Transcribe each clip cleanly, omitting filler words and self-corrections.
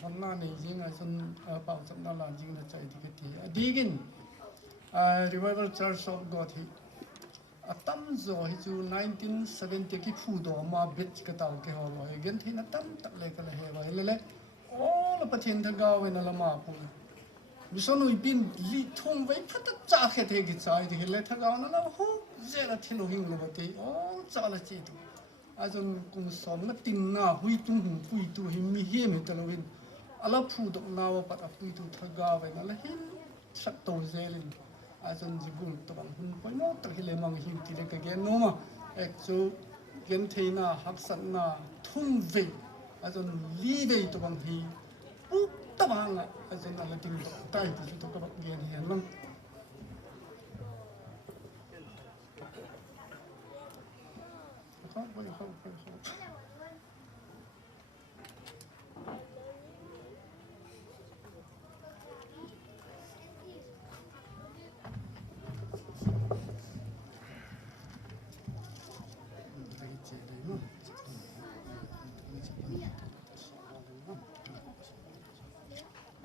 คนหน้านี่จริงไอ้ส่วนเป่าสัมนาลาจริงนะใจดีกันทีดีกินRevival Church of God ที่ตั้มโจฮิจู1970กี่ผู้ดอมาเบ็ดก็ตาวเกี่ยวกับเงินที่นั่นตั้มตักเลยกันเลยว่าเลยโอ้แล้วประเทศทั้งกาวนั่นละมาปุ่นมิสนุยบินลีทุ่งไว้พัดจ่าแค่เทกิจายที่เลยทั้งกาวนั่นละโอ้เจ้าที่เราหิ้งเลยว่าที่โอ้จ่าละจีดูอาจารย์กุมสอมนัดตินนาหุยตุ้งหุยตุ้งหิมีเหี้ยมตลอดอาลาผู้ดอกนาวปัดหุยตุ้งทั้งกาวนั่นละหิ้งชัดโตเจริญอาจารย์จิบุลตัวบังหุ่นไปโน่ตระหิเลมังหิวที่เด็กแกโนมาเอ็กโซเกนเทน่าฮักสันน่าทุ่งเวอาจารย์ลีเวตัวบังฮีปุ๊บตะบังอ่ะอาจารย์อะไรติงตายที่ตัวบังเกนเห็นมั้งเขา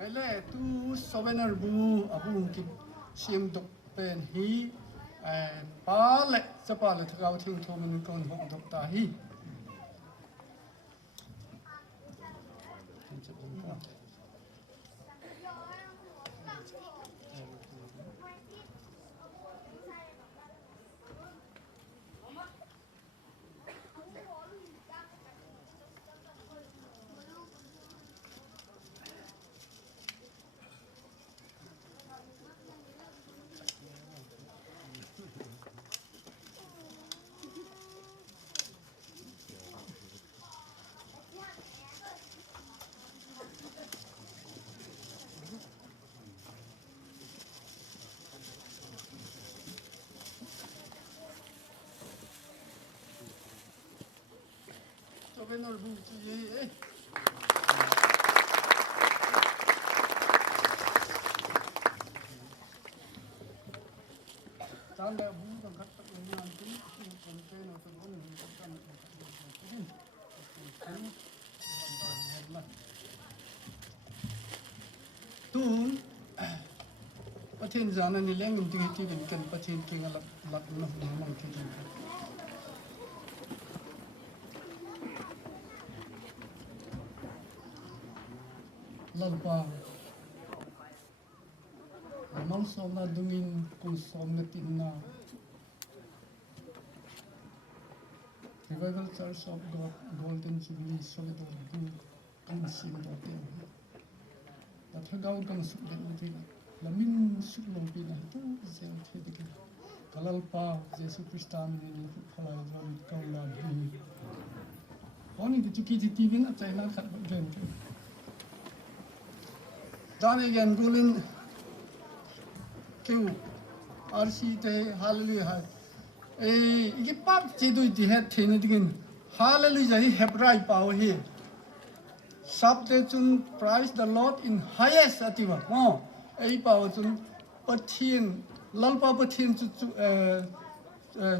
ไอ้เล่ตู้โซเวนอร์บูอาบุงกิเสียงดกเป็นฮีป้าเล็กจะป้าเล็กเราทิ้งโทมันก่อนหกดกตาฮีโซเวนอร์บูที่ตอนเด็กบูต้องขัดตังงานที่คนเป็นเราต้องรู้ต้องการตูนประเทศจานันนี่เลี้ยงเงินที่เป็นกันประเทศเก่งอะไรหลักน้ำมันที่ดีลัลปามันสมนาดุงินกุสมนตินนา Revival Church of God Golden Jubilee Solidor Bu kan sim do te ta thagau kan su den uti lamin su lo pi na tu zel the de kalal pa Jesu Christan ni phala ron kan la ni oni de chuki ti ti bin a chai na khat ba gen dan again gulin keu RC te hallelujah 이게 밥 제도 이제 해 되는 되긴 할렐루야 이 헤브라이 파워 히 sabdechun praise the Lord in highest ativa ei paw chun pathin lalpa pathin chu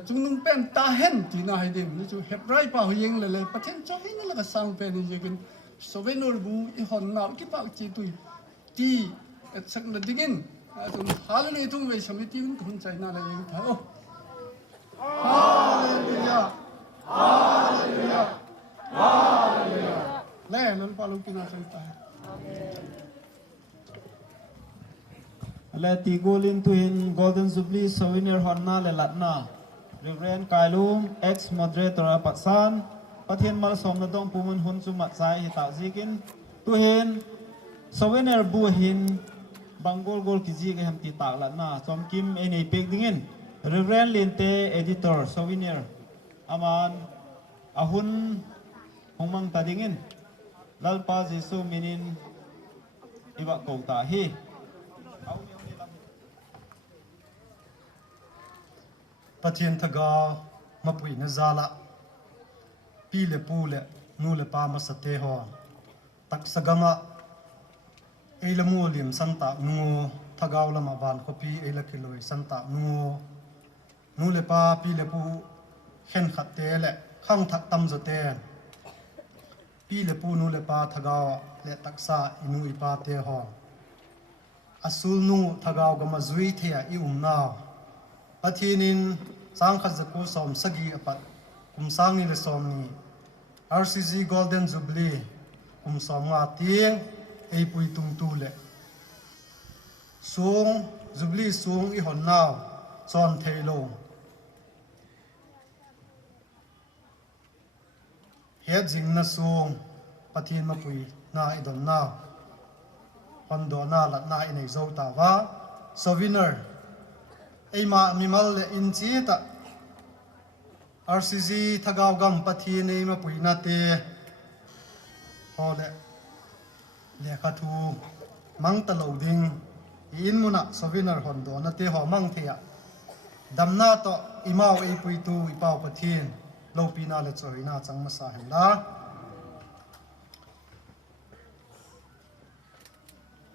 chungnung pen ta hen ti na hai dim chu hebrai paw yeng le pathin cho hin la ka sang pen ye kin sovenor bu I hon na ki pa chi tu ti sak na digin chun hallelujah tung ve samiti kun chai na la yeng tha hallelujah hallelujah hallelujah le lon pa lu pina chai ta le ti golin tu in golden jubilee souvenir honna le latna reverend kailum ex moderator apaksan pathian mal som na dong pumun hun chu mat sai hi ta zikin tu hin souvenir bu hin bangol gol kiji ke ham ti tak latna som kim eni pek dingin reverend linte editor souvenir aman ahun hongmang tadingin lalpa jesu minin iba ko ta hi pathian thaga mapui na zala pi le pu le nu le pa ma sate ho tak sagama eila mu lim santa nu thagaw lama ban ko pi eila kiloi santa nu le pa pi le pu khen khat te le khang thak tam zo te pi le pu nu le pa thagaw le taksa inu ipa te ho asul nu thagaw ga ma zui thea I naw pathinin sang kha zaku som sagi apat kum sang ni le som ni RCG Golden Jubilee kum som nga tieng ei pui tung tu le sung Jubilee sung I hon naw chon theilo he jing na sung pathin ma pui na idon na hondo na la na inei zo ta wa souvenir ei ma mimal le in chi ta RCG thagaw gam pathin nei ma pui na te hole le kha thu mang ta lo ding in muna souvenir hondo na te ho mang thea damna to imau ei pui tu ipau pathin lo pina le chorina chang ma sa hela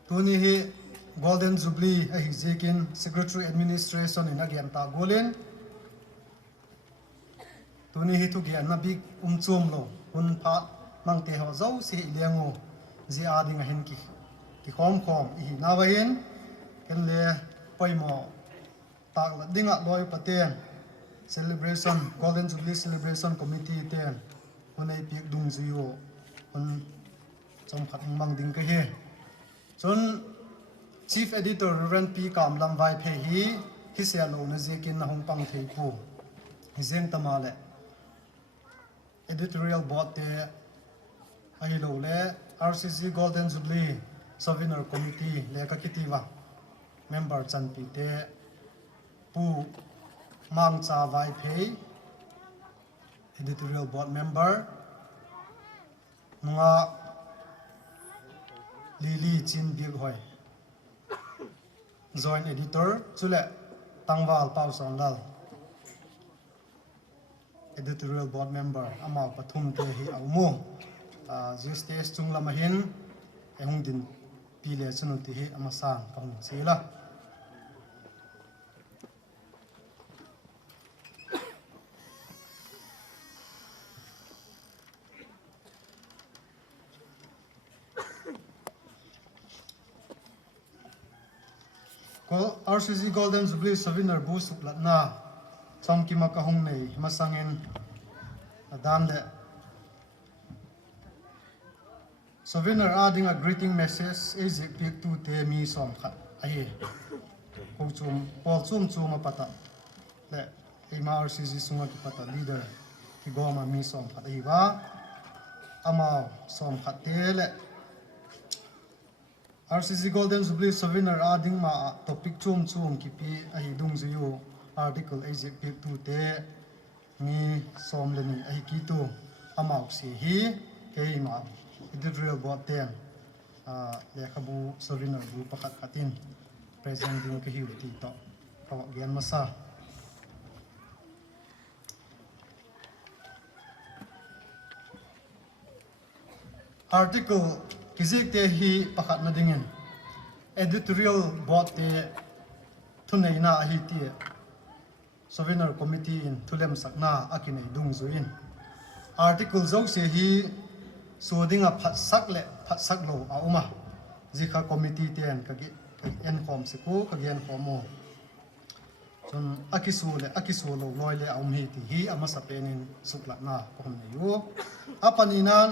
tuni hi Golden Jubilee a hi zekin Secretary Administration in again ta golin tuni hi tu gian na big chum lo hun phat mang te ho zo si lengo ji ading a hin ki khom hi na wain ken le poimo tak la dinga loi paten celebration Golden Jubilee celebration committee ten hunai pik dung zuyo hun chom khat mang ding ka he chon chief editor Reverend P Kam Lam Vai Phe hi sia lo na zekin na hong pang thei pu hi zeng tamale editorial board te ai lo le RCG Golden Jubilee souvenir committee le ka kitiwa member chan pi te pu mang cha vai Phe editorial board member nga Lili Chin Biak Hoi joint editor chule Tangwal Pau Sonlal editorial board member Amal Pathum te hi aumu justice chunglam hin ehung din pile chunu ti hi amasang pang sila RCG Golden Jubilee souvenir bu suklat na chamki ma kahung nei masangin adam le souvenir adding a greeting message is pick to te mi som khat ai ko chum pol chum pata le ima RCG sunga ki pata leader ki goma mi som khat ai wa ama som khat te le RCG Golden Jubilee souvenir adding ma topic chum ki pi ai dung ziyu article ai je pik tu te mi som le ni ai ki tu amau si hi ke ma editorial board ten le khabu souvenir bu pakhat khatin present ding ke hiu ti to ka gian masa article kizik te hi pakhat na dingin editorial board te thunei na hi ti souvenir committee in thulem sakna akinei dung zuin article zo se hi sodinga phat sak lo auma jikha committee ten ka gi en khom se ko ka gen khomo chun akisu lo loi le aum hi ti hi ama sapenin sukla na khom ne yo apaninan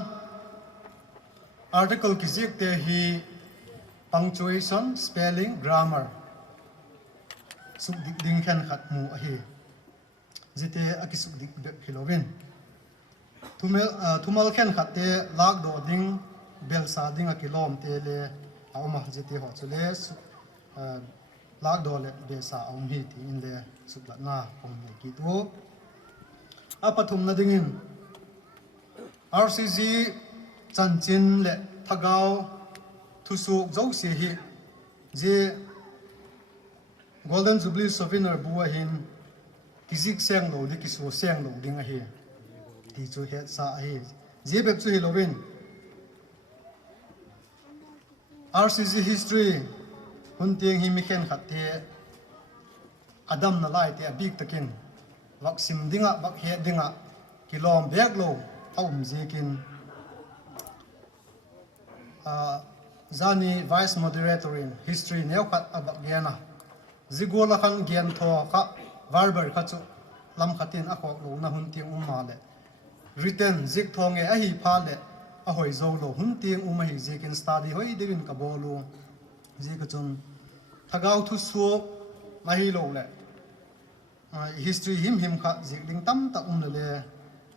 article kizik te hi punctuation spelling grammar suk dik ding khan khat mu a hi jite akisuk dik be khilovin thumal khan khat te lak do ding bel sa ding a kilom te le auma jite ho chule lak do le be sa aum hi ti in le sukla na khom ne ki tu apathum na dingin RCG chanchin le thagaw thusuk zo se hi je Golden Jubilee souvenir buwa hin kizik seng lo di kisu seng lo ding a hi ti chu he sa hi je bek chu hi lovin RCG history hun tieng hi mi khen khat te adam na lai te big takin vaksim dinga vak he dinga kilom bek lo aum je kin zani vice moderator in history neu khat abak gena zigola khan gen tho kha barber kha chu lam khatin a khok lo na hun tiang umma le written zik thonge a hi pha le a hoi zo lo hun tiang umma hi zikin study hoi devin ka bolu zik chun thagau thu su ma hi lo le history him kha zik ding tam ta le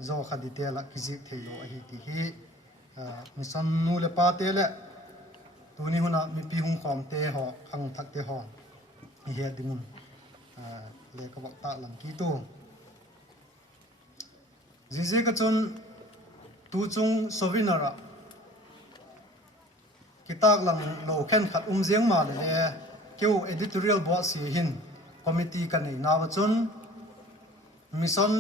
zo kha detail ki zik thelo a hi ti hi mission nu le pa te le tuni huna mi pi hung khom te ho khang thak te ho he dingun le ka wak ta lam ki tu zize ka chun tu chung sovinara kitak lam lo khen khat zeng ma le keu editorial board si hin committee kan nei na wa chun mission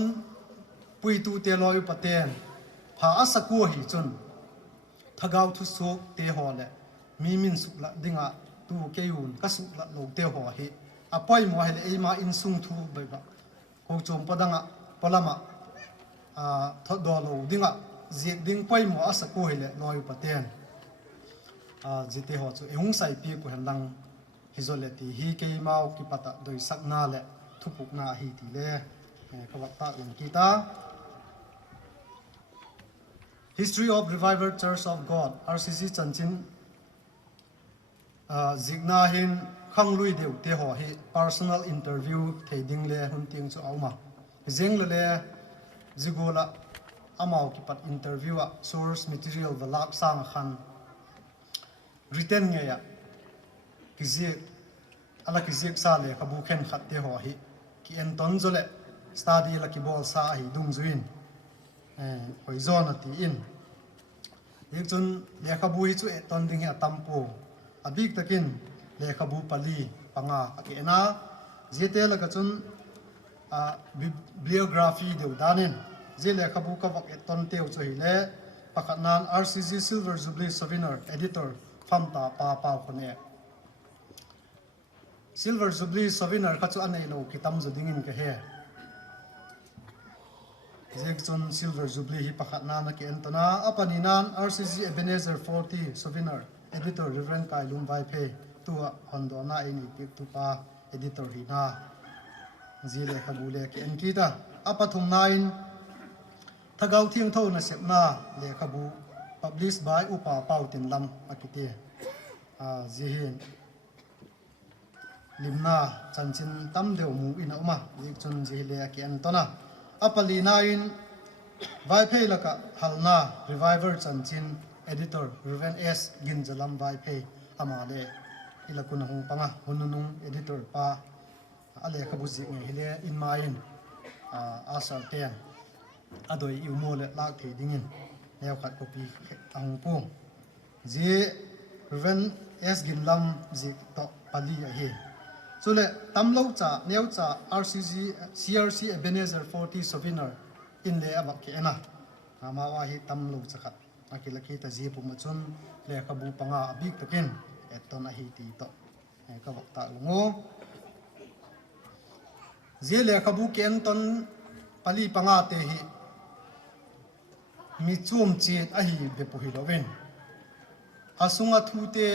pui tu te loi paten pha asaku hi chun thagau thu sok te ho le mi min sukla dinga tu keun ka sukla lo te ho hi apoi mo hele ei ma in sung thu bai ba ko chom padanga polama tho do lo dinga ji ding poi mo asa ko hele loi paten jite ho chu eung sai pi ko handang hizoleti hi ke mau ki pata doi sakna le thupuk na hi ti le ka wakta lang kita History of Revival Church of God RCC Chanchin zigna hin khang lui deu te ho hi personal interview theding le hun ting chu auma zeng le zigola amau ki pat interview a source material valak sang khan written nge ya kizik ala kizik sa le khabu khen khat te ho hi ki en ton zole study la ki bol sa hi dung zuin hoi zon ati in ek chun le khabu hi chu e ton ding ya tampo abik takin le khabu pali panga akena jete la ka chun bibliography deu danin je le khabu ka wak e ton teu chu hi le pakatnan RCG Silver Jubilee Souvenir editor famta pa khone Silver Jubilee Souvenir ka chu anei lo kitam zu dingin ka he Jek chun Silver Jubilee hi pakatna na ki entona apaninan RCG Ebenezer 40 Souvenir editor Reverend Kailum Vai Phe tua hondo na ini pik tu pa editor hi na zile khabule ki enkita apathum nain thagau thiang tho na sepna le khabu published by upa pautin lam akite zihin limna chanchin tam deu mu ina uma jik chun jile ki antona apali nain Vai Phe laka halna revival chanchin editor Reverend S Ginjalam Vai Phe amale ilakun hung panga hununung editor pa ale khabu zi nge hile in main asar ten adoi iumo le lak the dingin neu khat copy ang pu ji Reverend S Ginlam zi to pali a he chule tamlo cha neu cha RCG CRC Ebenezer 40 Souvenir in le abak ke na ma wa hi tamlo cha khat akilaki ta ji pu machun le khabu panga abik takin eton a hi ti to ka wakta lungo je le khabu ken ton pali panga te hi mi chum chi a hi be pu hi lovin asunga thu te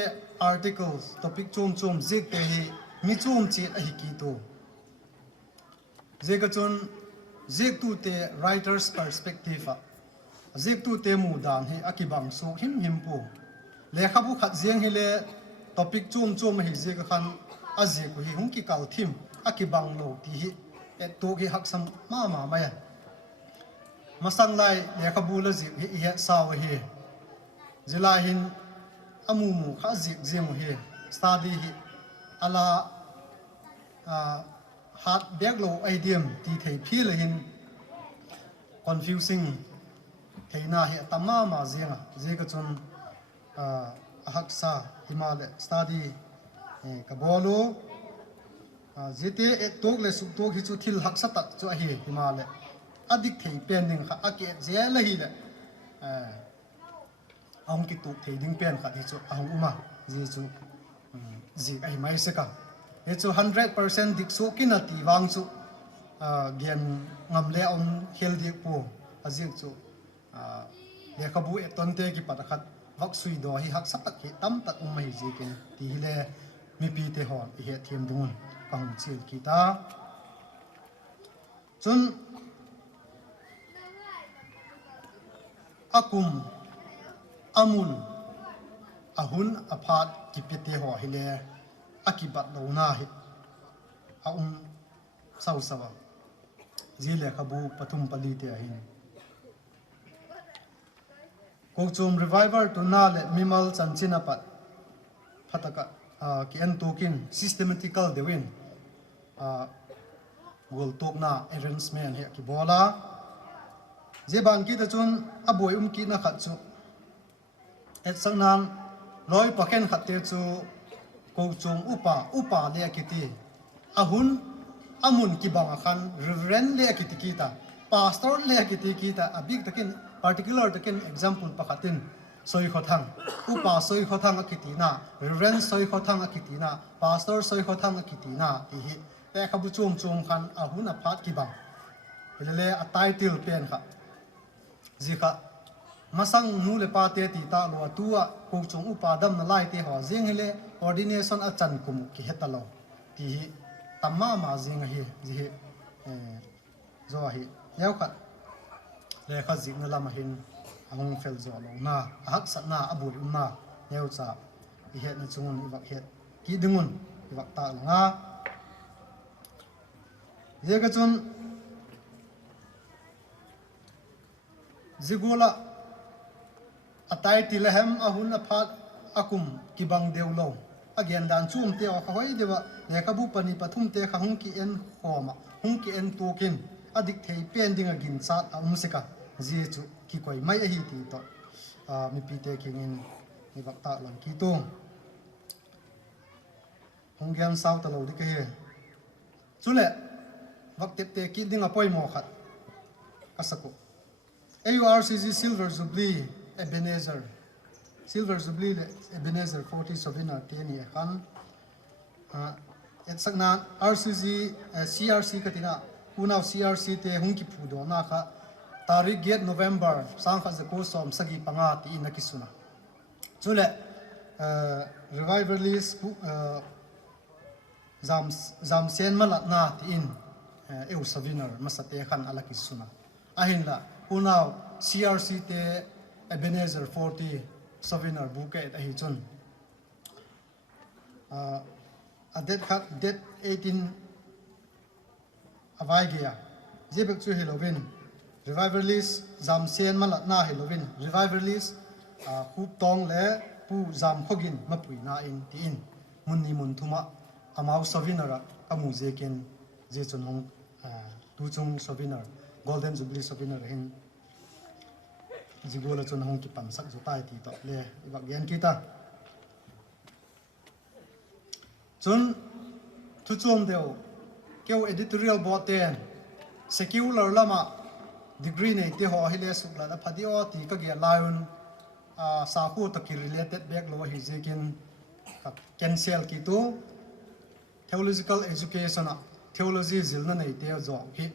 articles topic chum zik te hi mi chum chi a hi ki to je ka chun zik tu te writer's perspective zik tu te mu dan hi akibang su him pu le khabu khat jeng hi le topic chum hi je ka khan aje ko hi hung ki kal thim akibang lo ti hi et to ki hak sam ma ya masang lai le khabu la ji hi saw hi zila hin amu kha ji jemu hi study hi ala hat bek lo idm ti thei phi le hin confusing theina hi tamama zenga je ka chun haksa himale study ka bolo jete tok le suk tok hi chu thil haksa tak chu hi himale adik thei pending kha ake je la hi le ong ki tuk thei ding pen kha hi chu ahung uma ji chu ji ai mai se ka he chu 100% dik su kinati wang chu gen ngamle on healthy po azing chu le khabu e tonte ki patakhat vak sui do hi hak sak ki tam tak mai ji kin ti le mi pi te hon i he thiam dun pang chil ki ta chun akum amun ahun aphat ki pi te ho hi le akibat lo na hi sau sawa zile khabu pathum pali te ahin kochum revival to na le mimal chanchina pat phataka ki an tokin systematical dewin gol tokna arrangement he ki bola je ban ki ta chun aboi ki na khat chu et sangnan loi paken khatte chu kochum upa le kiti ahun amun ki banga khan reverend le ki tikita pastor le ki tikita a big takin particular takin example pakhatin soi khothang upa soi khothang akitina reverend soi khothang akitina pastor soi khothang akitina ti hi te khabu chum khan ahun a phat ki bang le a title pen kha ji kha masang nu le pa te ti ta lo tua ko chung upa dam na lai te ho jeng hele ordination a chan kum ki hetalo ti hi tamma ma jing hi ji hi zo hi yau khat le kha zik na lama hin ahong fel zo lo na hak sat na abul na yau cha i het na chungun i wak het ki dingun i wak ta nga ye ka chun zigula atai ti lehem ahun aphat akum kibang deulo again dan chum te o khoi dewa lekabu pani pathum te khang ki en khoma hung ki en tokin adik thei pending agin chat seka ji chu ki koi mai hi ti to mi pi te kingin ni bakta lang ki tu hung gyam saw ta lo di ke he chule vak tep te ki ding apoi mo khat kasako AURCG Silver Jubilee Ebenezer Silver Jubilee Ebenezer 40 Sovina Teni Khan et sakna RCG CRC katina unaw CRC te hungki phudo na kha tarik get November sang kha ko som sagi panga ti nakisuna chule revivalist zam sen malat na ti in eu savinar masate khan alakisuna ahin la unaw CRC te Ebenezer 40 Savinar buket ahi chun a date 18 avai gaya jebek chu Halloween revivalist zam sen malat na Halloween revivalist khup tong le pu zam khogin mapui na in ti in munni mun thuma amau Savinara amu jekin je chun hong tu chung Savinar Golden Jubilee Savinar hin jigola chun hong ki pan sak zu tai ti to le ibak gen kita chun thu chom deu keu editorial board ten secular lama degree nei te ho hile sukla da phadio ti ka ge lion sa khu to ki related back lo hi jekin cancel ki tu theological education theology zilna nei te zo ki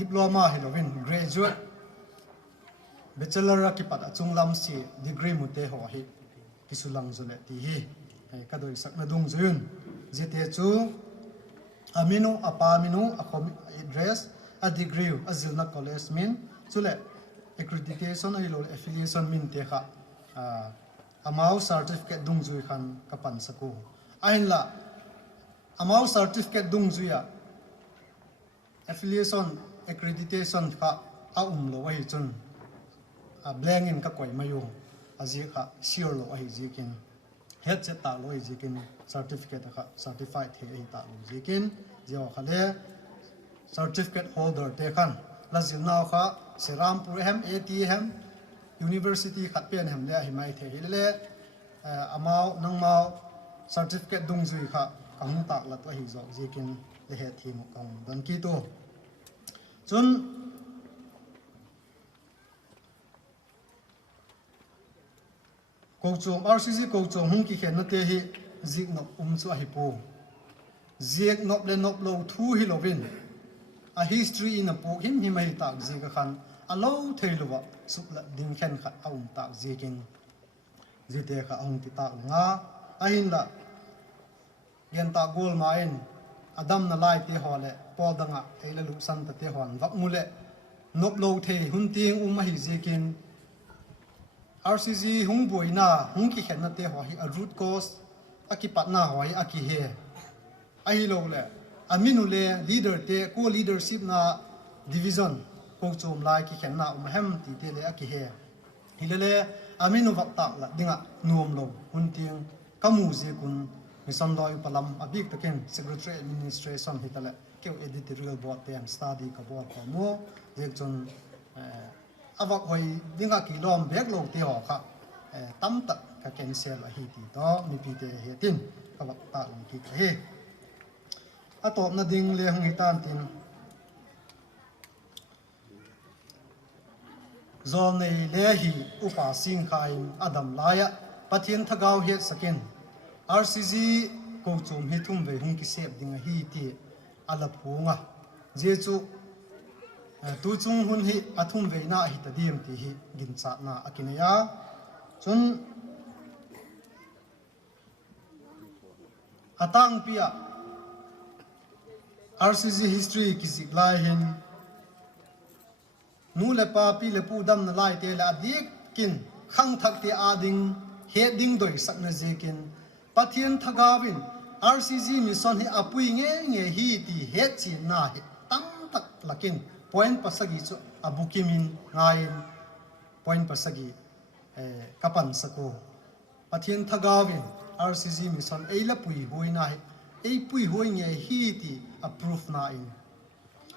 diploma Halloween graduate bachelor ki pat achung lam si degree mute ho hi kisulang zule ti hi kadoi sakna dung zuyun jete chu amino apamino address a degree azilna college min chule accreditation ilo affiliation min te kha amau certificate dung zui khan kapan saku ainla amau certificate dung zuya affiliation accreditation kha lo wai chun blank in ka koi mayu aji kha sure lo ai jikin head set ta lo ai jikin certificate kha certified the ai ta lo jikin jeo khale certificate holder te khan lazil naw kha Serampur hem ATM university khat pen hem le himai the hile amau nangmau certificate dung zui kha kang ta la to hi zo jikin le he thi mo kang don ki to chun kochom RCG kochom hung ki khen na te hi zik no chu hi po zik nop le nop lo thu hi lovin a history in a po him hi mai ta zik khan alo thei luwa sup la ding khen khat aum ta zikin zite kha ong ti ta nga ahin la yan ta gol ma in adam na lai ti hole pol danga eila lu san ta te hon vak mule nop lo the hun ting ma hi zikin RCG hung boina hung ki khen na te ho hi a root cause aki patna ho hi aki he ai lo le aminu le leader te co leadership na division ko chom lai ki khen na hem ti te le aki he hilele aminu vak ta la dinga nuam lo hun ting kamu je kun mission loi palam abik taken secretary administration hitale keu editorial board te and study ka board ko mo je chon avak hoi dinga ki lom bek lo ti ho kha tam tak ka cancel a hi ti to mi pi te he tin ka wak ta long ki he atop na ding le hong hitan tin zon nei le hi upa sing khain adam laya pathian thagau he sakin RCG ko chum hi thum ve hung ki sep dinga hi ti ala phunga je chu tu chung hun hi athum ve na hi ta dim ti hi gin cha na akinaya chun atang pia RCG history ki siklai hin nu le pa pi le pu dam na lai te la dik kin khang thak te ading he ding doi sak na jekin pathian thagawin RCG mission hi apui nge hi ti he chi na hi tam tak lakin point pasagi chu abukimin ngain point pasagi kapan sako pathian thagawin RCG mission eila pui hoina hi ei pui hoi nge hi ti approve na in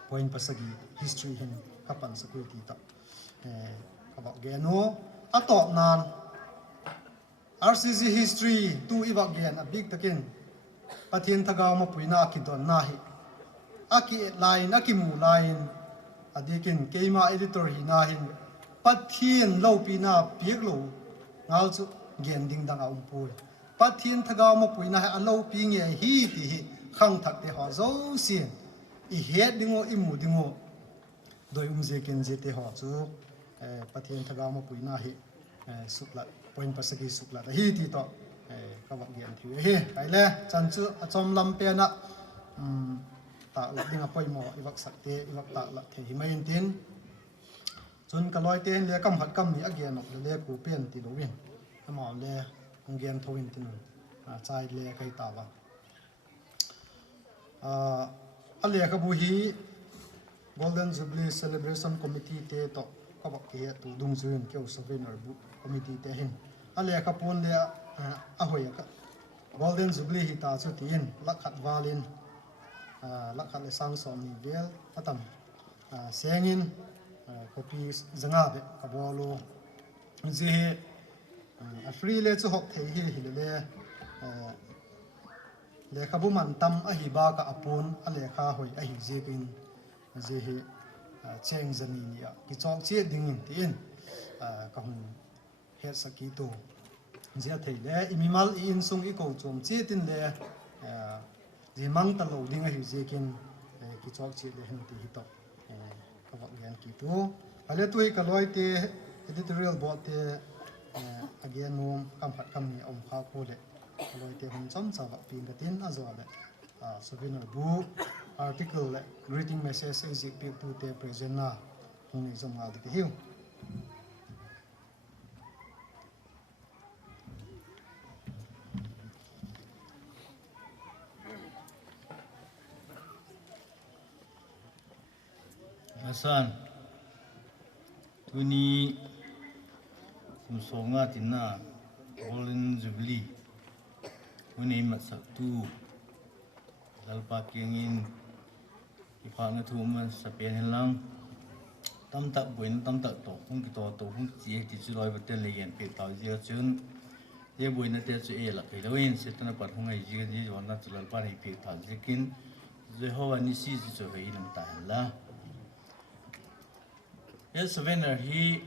point pasagi history hin kapan sako ti ta kabak geno atop nan RCG history tu ibak gen a big takin pathian thagaw ma puina ki don na hi aki line aki mu line adikin keima editor hi na hin pathian lo pina piek lo ngal chu gen ding dang a umpul pathian thagaw ma puina ha lo pi nge hi ti hi khang thak te ho zo sin i het dingo i mu dingo doi je ken je te ho chu pathian thagaw ma puina hi sukla point pasagi sukla hi ti to kawak gian thiu he kaile chanchu achom lam pe na ta la dinga poimo iwak sakte iwak ta la the himain tin chun kaloi ten le kam hat kam mi again of le ku pen ti lovin ama le ngem thowin tin chai le kai ta wa ale ka bu hi golden jubilee celebration committee te to kawak ke tu dung zuin keu souvenir bu committee te hin ale ka pon le ahoy ka golden jubilee hi ta chu tin lakhat walin lakhat le sang som ni bel atam sengin copy zanga be ka bolo je a free le chu hok thei hi le le khabu man tam a hi ba ka apun a le kha hoi a hi je kin je hi cheng zani ni a ki chok che ding in tin ka hun he saki to je thei le imimal in sung i ko chom che tin le ji mang ta lo ding a hi je kin ki chok che le hen ti hi to ka wak yan ki tu ale tui ka loi te editorial board te again mom kam phat kam ni om kha ko le loi te hon cham cha wa pin ka tin a zo le souvenir book article le greeting message exit pe tu te present na hong ni zom ga de hiu Hasan, tu ni kumsonga tina golden jubilee, ini masak tu lalpa kengin ipang tu man sapian hilang, tam tak buin tam tak to, hong kita to hong cie di julai betul legian petau dia cun, dia buin nanti tu elak kelawin setan apa hong ai jika dia warna tu lalpa ni petau jikin, Jehovah ni si tu hilang tahan lah. Ye souvenir hi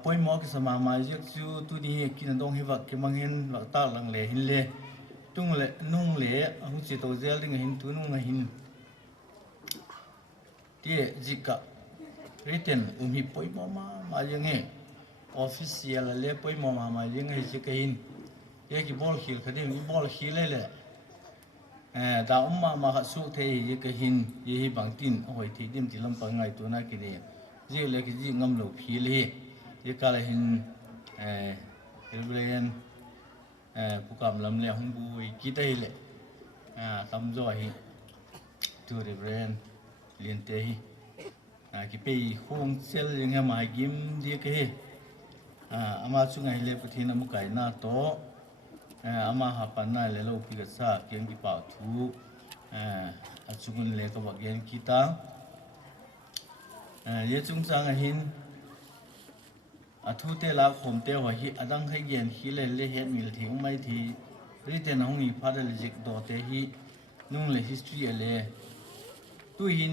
point mo ki sama ma jek chu tu ni kin dong hi wak ki mangin wak ta lang le hin le tung le nung le hu chi to zel ding hin tu nung hin tie jika written hi poi ma yang he official le poi ma yang he je kain ye ki bol khil khadim i bol khil le da ma kha su the ye kahin ye hi bang tin hoi thi dim ti lam pa ngai tu na ki ne ji le ki ji ngam lo phi le ye ka la hin Reverend Pukam lam le hung bu ki tai le tam zo hi tu Reverend liên tế cái bị khung sel những em ai kiếm đi cái ama chung ngày lễ bữa thiên am cái na to ama hapan na lễ lâu bị sa kian cái bảo thu chung lễ cái bậc kian kita ye chung sang ngày hin thu te la khom te hoa hi adang hai kian hi lễ hết mil thì ông mai thì written hong hi phát le dịch do te hi nung le history le tu hin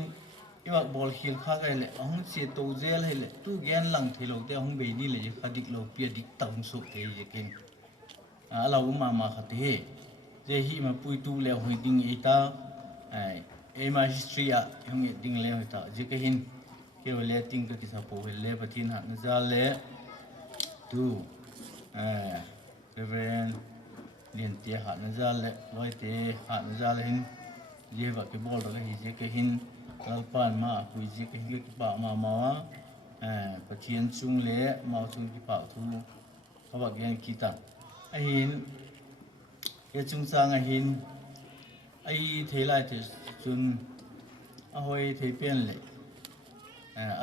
iwak bol khil kha kai le ahung che to zel he le tu gian lang thelo te ahung be ni le khadik lo pia dik taung su te je kin ala ma kha te je hi ma pui tu le hoi ding eta ai ma history a hung ding le hoi ta je ke hin ke le ting ka ki sa po le pathin ha na za le tu Reverend liên tie ha na za le wai te ha na za le hin je ba ke bol ra hi je ke hin lalpan ma pui ji ke hi pa ma pathian chung le ma chung ki pa thu ka ba gen kita a hin ye chung sang a hin ai thei lai te chun a hoi thei pen le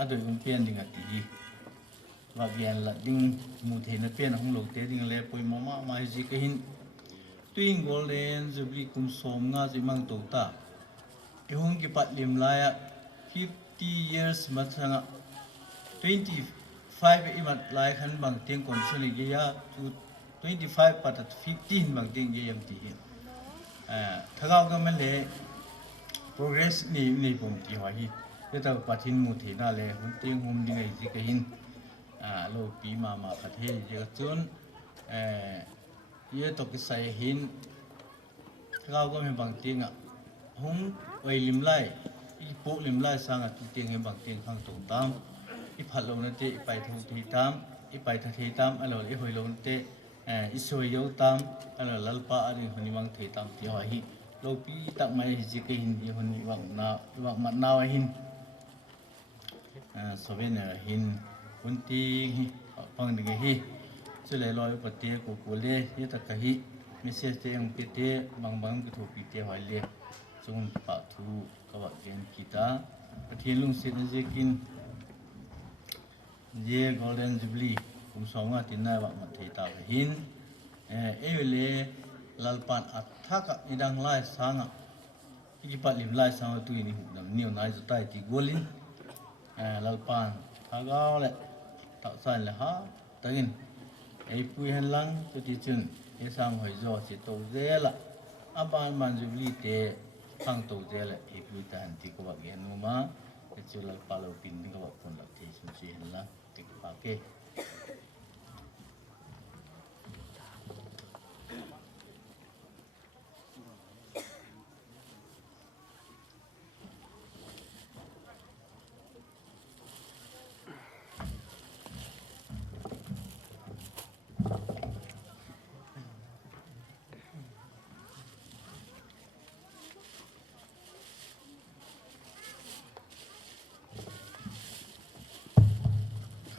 a doi un pen ding a ti ba gen la ding mu thei na pen hong lo te ding le poi ma ji ke hin tuing golden jubilee kum som nga ji mang to ta ihung ki pat lim laya 50 years mathanga 25 imat lai khan bang teng konsoli ge ya tu 25 pat 15 bang teng ge yam ti thagaw ga man le progress ni bom ti wa hi te ta pathin mu the na le hun teng hum ding ai ji ke hin lo pi ma pathe je chun ye to ki sai hin thagaw ga me bang teng hung wei lim lai i po lim lai sang tu tieng he bang tieng khang tong tam i phat lo na te i pai thong thi tam i pai tha thi tam alo i hoi lo te i soi yo tam alo lalpa ari honi mang thi tam ti ha hi lo pi tak mai ji ke hin hi honi wang mat na wa hin so ven hin kun ti pang ding hi chu le loi pa te ko le hi ta ka hi message te ang te bang ki thu pi te hoi le chung pa thu ka wa gen kita pathian lung sit na je kin je golden jubilee kum songa tinai wa ma thei ta hin le lalpan athaka idang lai sanga ki pat lim lai sanga tu ni hu nam niu nai zu tai ti golin lalpan thagaw le ta san le ha tagin ei pui hen lang tu ti chun e sang hoi zo si to zela aban man jubilee te khang to zela e pui tan ti ko ba gen nu ma e chu lal pa lo pin ni ko ba pon la te sun si hen la ti pa ke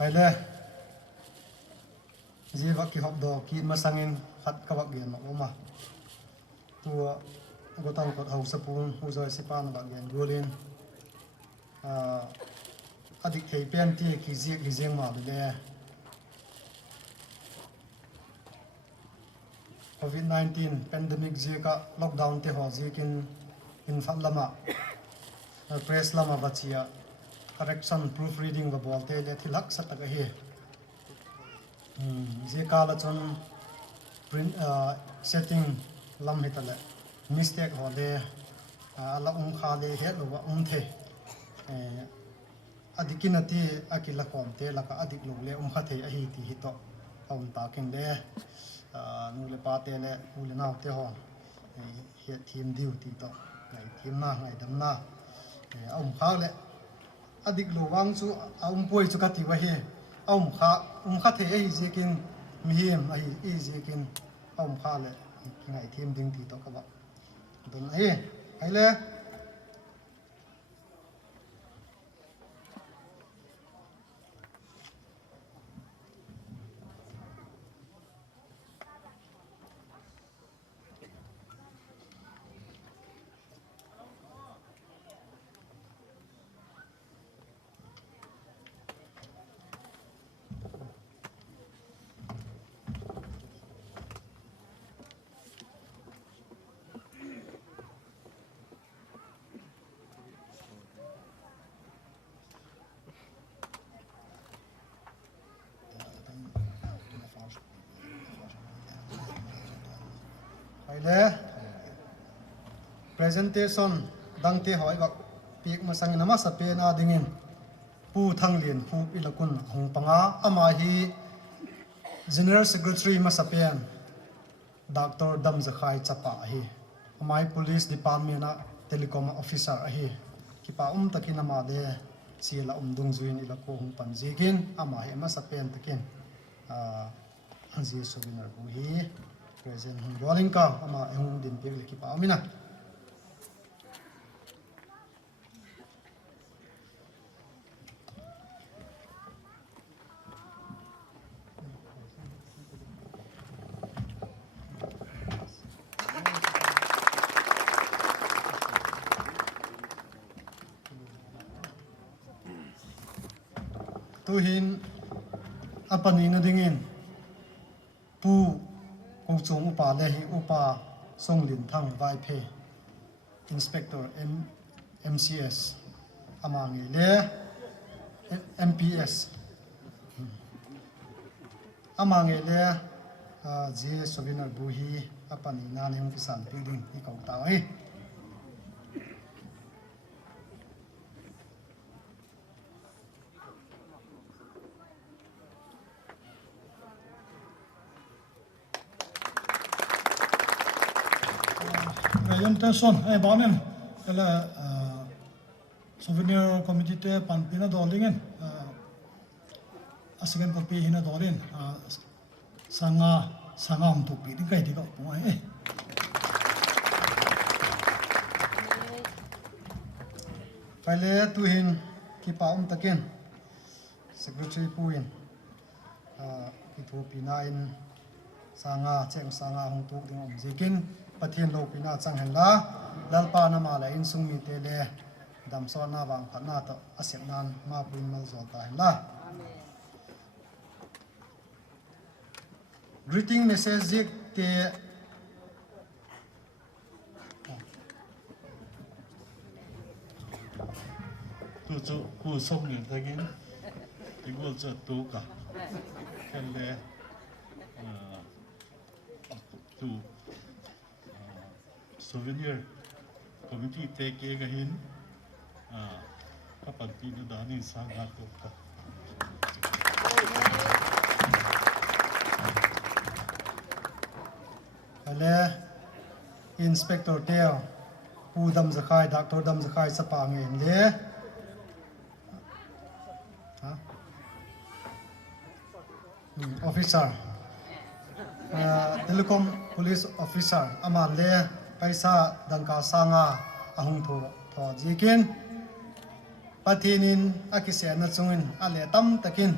khai le ji va ki hop do ki ma sangin khat ka wak gen ma ma tu gotang ko hau sapun hu zoi sipan ba gen golin adik thei pen ti ki jeng ma le COVID-19 pandemic je ka lockdown te ho ji kin in fam lama press lama bachia correction proofreading ba bolte le thilak sat ka hi je kala chon print setting lam hitale mistake ho le ala kha le he lo wa the adikinati akila kom te laka adik lo le kha the a hi ti hi to aum ta ken le nu le pa te le u le naw te ho he team diu ti to ngai team na ngai dam na aum kha le adik lo wang chu poi chu ka ti wa he kha the ei jekin mihim ai e jekin kha le ki ngai them ding ti to ka ba don ai le le presentation dangte hoi bak pik masang nama sape na dingin pu thang lien pu ilakun hong panga ama hi general secretary masapian dr dam zakhai chapa hi amai police department na telecom officer hi kipa takin ama de sila dung zuin ilako hong panjigin ama hi masapian takin ji sobinar bu hi present rolling ka ama hong din pek le kipa amina tuhin apani na dingin pu kung chung upa lehi upa songlin thang vai phe inspector MCS amangi le MPS amangi le je sobinar buhi apani na ne kisan building ni kau ta ai presentation ai bamen kala souvenir committee te panpina dolingen asigan copy hina dolin sanga um tu pi kai di ko ai pale tuhin ki paum takin secretary puin ki thu pinain sanga cheng sanga hong tu ding om jekin pathian lo pina chang la lalpa na ma la in sung mi te le dam so na wang phatna to asek nan ma puin mal zo ta la greeting message jik te tu chu ku som ni tagin tingol cha tu ka kelle tu souvenir committee te ke ga hin kapan pi na dani sang ha ko ka ale inspector teo pu dam zakhai doctor dam zakhai sapa ngen le officer telecom police officer ama le paisa dangka sanga ahung tho jikin pathinin akise na chungin ale tam takin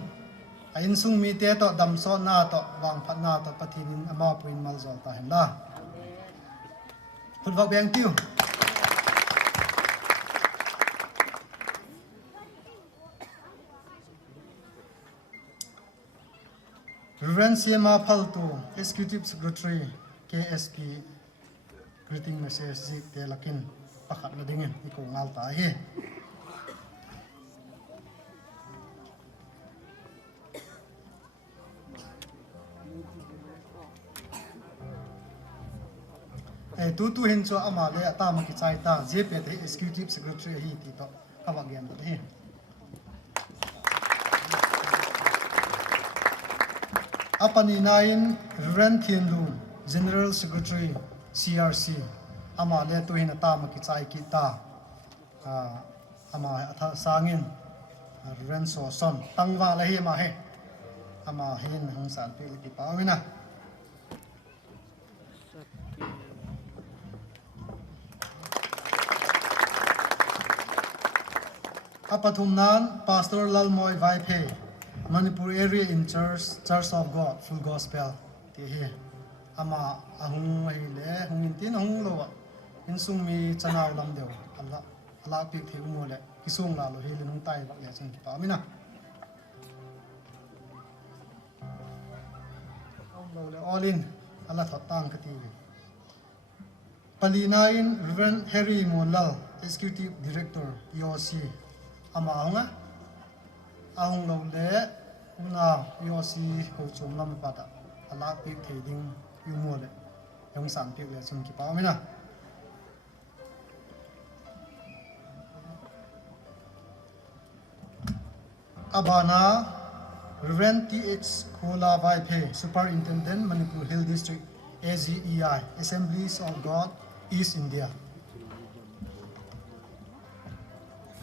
ain sung mi te to dam so na to wang phat na to pathinin ama puin mal zo ta hen la phut vak beng tiu Reverend Siama Phaltu, Executive Secretary, KSP, greeting message zik te lakin pakhat na dingin iko ngal ta hi. Tu hin cho ama le ata ma ki chai ta JP te Executive Secretary hi ti to kawa gen ta hi. Apani nain Reverend Thienlu, General Secretary CRC, ama le tu hin ata ma ki chai ki ta ama atha sangin เรนโซซอนตั้งว่าละเฮมาเฮอามาเฮนหงสารเปลิกิปาวินะอาปฐุมนั้น Pastor Lalmoy Vaipe Manipur Area in Church of God Full Gospel ที่เฮอามาอาหุงไฮเล่หุงอินทินหุงโลวะอินซุงมีชนาวลำเดียวอัลลาปีกเทอุโมเล่กิซุงลาโลเฮลินุงไตบักเล่จังกิปามินะเราเลยออลินอัลลาทัดตั้งกติวิปลีนาอินเรเวนเฮรี่มูลล Executive Director EOC อามาหงะอาหงเราเลยอุณา EOC เขาชมลำปัดอัลลาปีกเทดิ้งยูโมเล่ยังสารปีกเล่จังกิปามินะอาบานา Reverend T.H. Kola Vaipe, Superintendent, Manipur Hill District, AGEI, Assemblies of God, East India.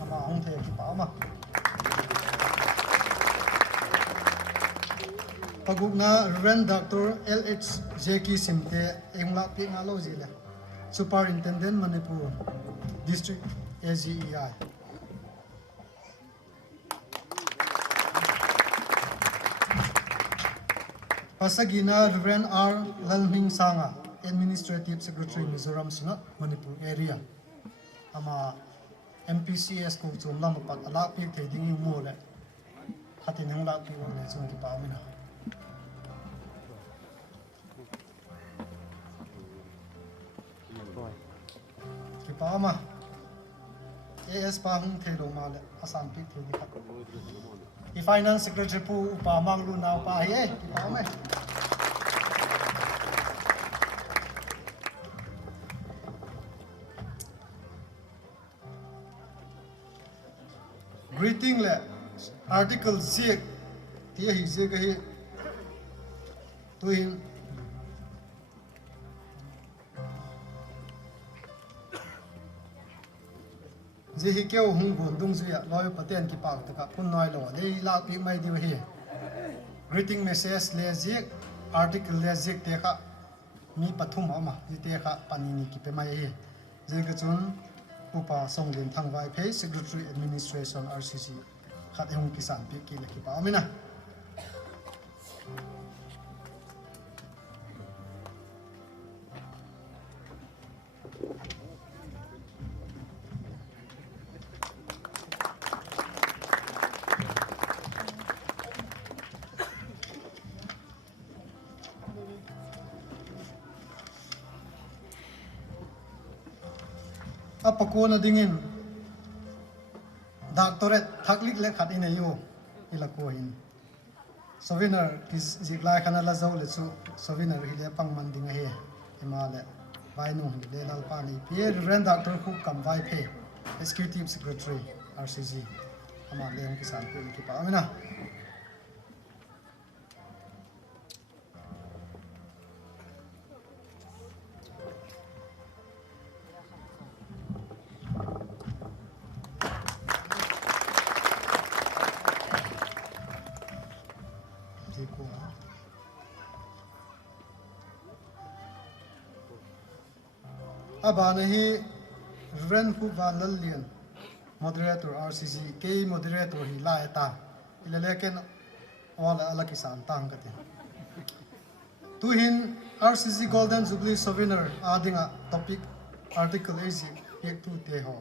Ama hong the ki pa ma. Pagugna Reverend Dr. L.H. J.K. Simte, Engla pi ngalo zile. Superintendent, Manipur District, AGEI. Pasagina Reverend R. Lalming Sanga, Administrative Secretary Mizoram Sinat, Manipur area. Ama MPCS ko chum lam pat ala pi the ding yu mo le. Hatin ang la pi le chung ki pa mina. Ki pa ma. AS pa hung the lo ma le asam pi the di ka. I Finance Secretary po upamang lunaw pa ay ipame. Greeting le article Z tiya hi Z kahi tuhin Zehi kêu hung buồn dung duy loi paten ki pak taka kun noi lo le la pi mai diu hi greeting message le zik article le zik te kha mi pathum ama ji te kha panini ki pe mai hi je ka chun upa songlin thangwai phe secretary administration RCC khat hung kisan pi ki le ki pa amina apako na dingin doctorate thaklik le khat in ayo ilako hin souvenir is zikla khana la zo le chu souvenir hi le pang man ding he imale vai nu le lal pa ni pe ren doctor khu kam vai phe executive secretary RCG ama le ang kisan ko ki pa amina abana hi ren hu van lalian moderator RCC ke moderator hi la eta ileleken wala ala kisan tang kate tuhin RCC Golden Jubilee Souvenir adinga topic article easy ek tu te ho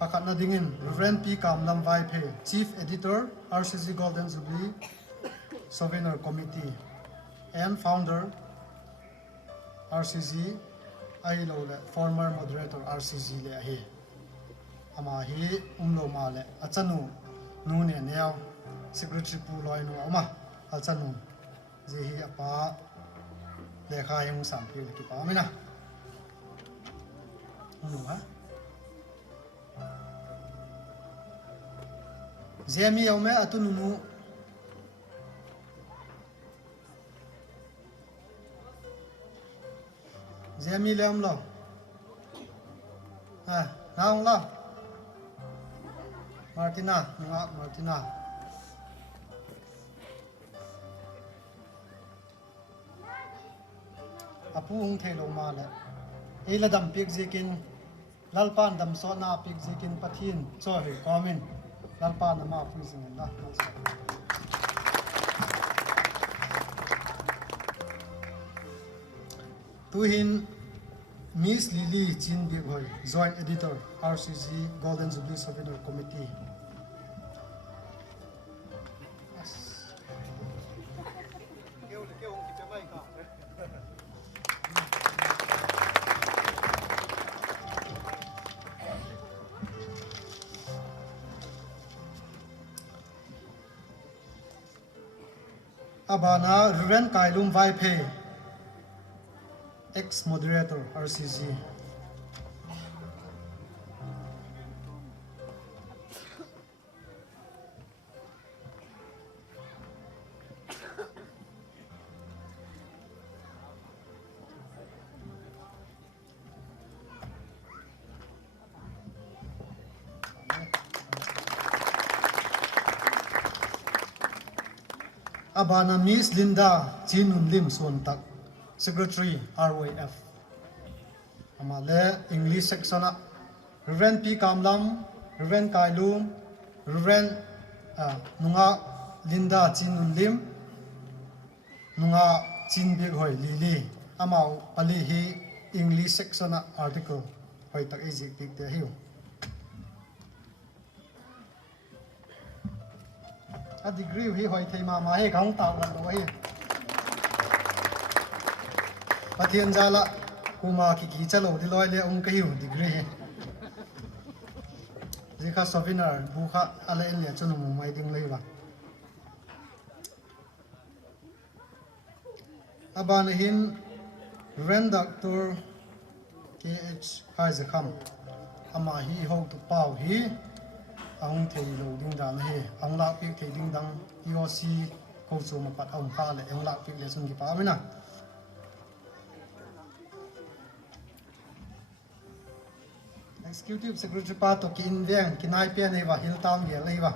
pakat na dingin Reverend P. Kamlam Vai Phe Chief Editor RCC Golden Jubilee Souvenir Committee and Founder RCC ai lo le former moderator RCG le hi ama hi umlo ma le achanu nu ne neo secretary pu loi no ama achanu je hi apa lekha yang sam pi ki pa mina nu ha zemi yau me atunu nu Zemi leom lo naong lo Martina nga Martina apu hung thelo ma le eila dam pik zikin lalpan dam so na pik zikin pathin cho he comment lalpan ma fu zing la tuhin Miss Lily Chin Bighoi, Joint Editor, RCG Golden Jubilee Souvenir Committee. Abana Ruren Kailum Vaipe, ex-moderator RCG. Abana Miss Linda Chinun Lim Sontak, Secretary ROF. Amale English section Reverend P Kamlam, Reverend Kailum, Reverend Nunga Linda Chinun Lim, Nunga Chin Bighoi Lili. Amau Alihi English section article hoi tak easy pick the hill. A degree hi hoi thei ma he khang tao lan lo hi pathian jala kuma ki chalo di loi le ka hiu degree he jikha souvenir bu kha ala en le chunu mu mai ding lei ba aban hin ren doctor KH Haizakam ama hi ho tu pau hi ang thei lo ding dang he ang la pi thei ding dang EOC ko chu ma pat ang kha le ang la pi le sun ki pa mina executive secretary pa to ki in veng ki nai pe nei wa hil town ge lei wa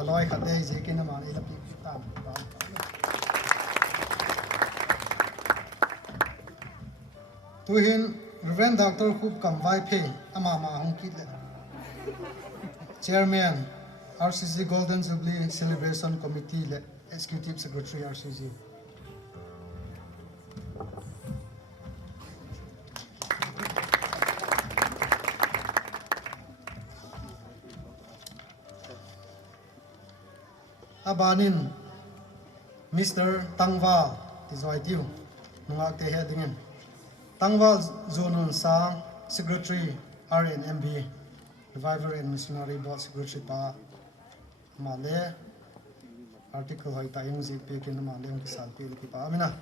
aloi khat dei je ki na ma ila pi ta tu hin Reverend Dr. Khup Kam Vai Phe ama ma hong ki le Chairman, RCG Golden Jubilee Celebration Committee, Executive Secretary RCG. Abanin, Mr. Tangwa, Tizoitiu, Nungak Te Hedingen. Tangwa Zonun Sang, Secretary RNMB. Revival and Missionary Board Secretary pa male article hoi ta yung zik pe kin male yung kisal pe ki pa amina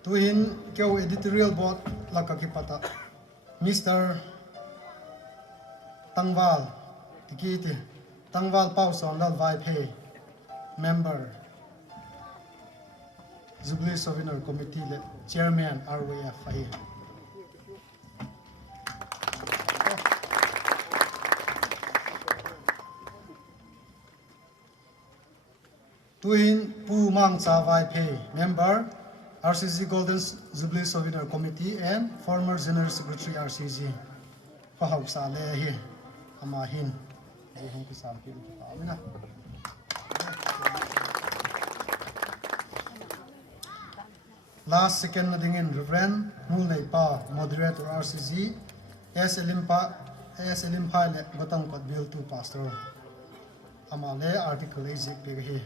tuhin kyo editorial board lakakipata Mr. Tangwal tikiti Tangwal Pauson Lal Vai Phe member Jubilee Souvenir Committee Chairman RWF ai tuhin Pu Mang Cha Vai Phe member RCG Golden Jubilee Souvenir Committee and former General Secretary RCG. Pahau sa le hi amahin. Jehong kisam ki pa amina. Last second na dingin Reverend Mulay Pa moderator RCG AS Elimpa le Batang Kot Bill 2 Pastor. Amale article easy pig hi.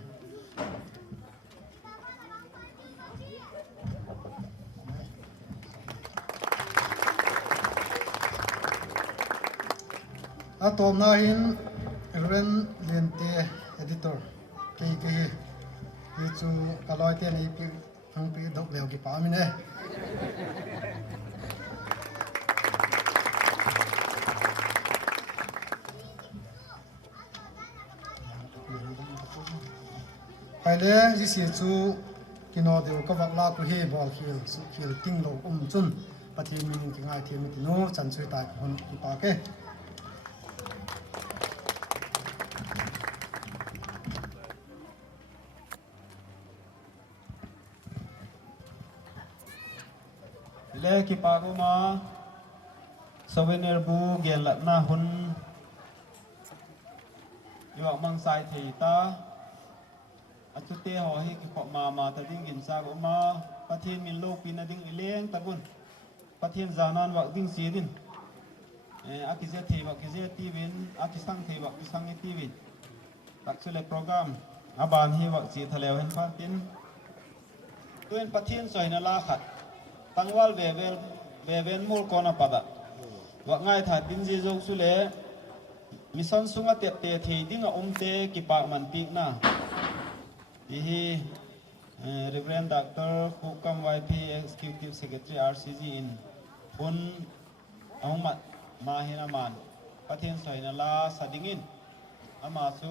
Atom nahin Ren Lente editor KK Yichu Kaloite ni pi hang pi dok leo ki pa mi ne hai le ji si chu kino deu ka wak la ku he bol khil su khil ting lo chun pathin min ki ngai thiam ti no chan chui tai hon ki pa ke le ki pa ko ma souvenir bu gel la na hun yo mang sai thei ta achute ho hi ki pho ma ta ding in sa ko ma pathin min lo pin a ding ileng ta gun pathin zanan wa ding si din akize thei wa kize ti win akisang thei wa kisang ti win tak chule program aban hi wa chi thalew hen phan tin tuen pathin soina la khat tangwal veven mul kona pada wa ngai tha tin ji jong su le mission sunga te te thei dinga umte ki pa man pik na hi Reverend Dr. Hukam YP Executive Secretary RCG in pun Ahmad Mahina Man pathin soina la sadingin ama su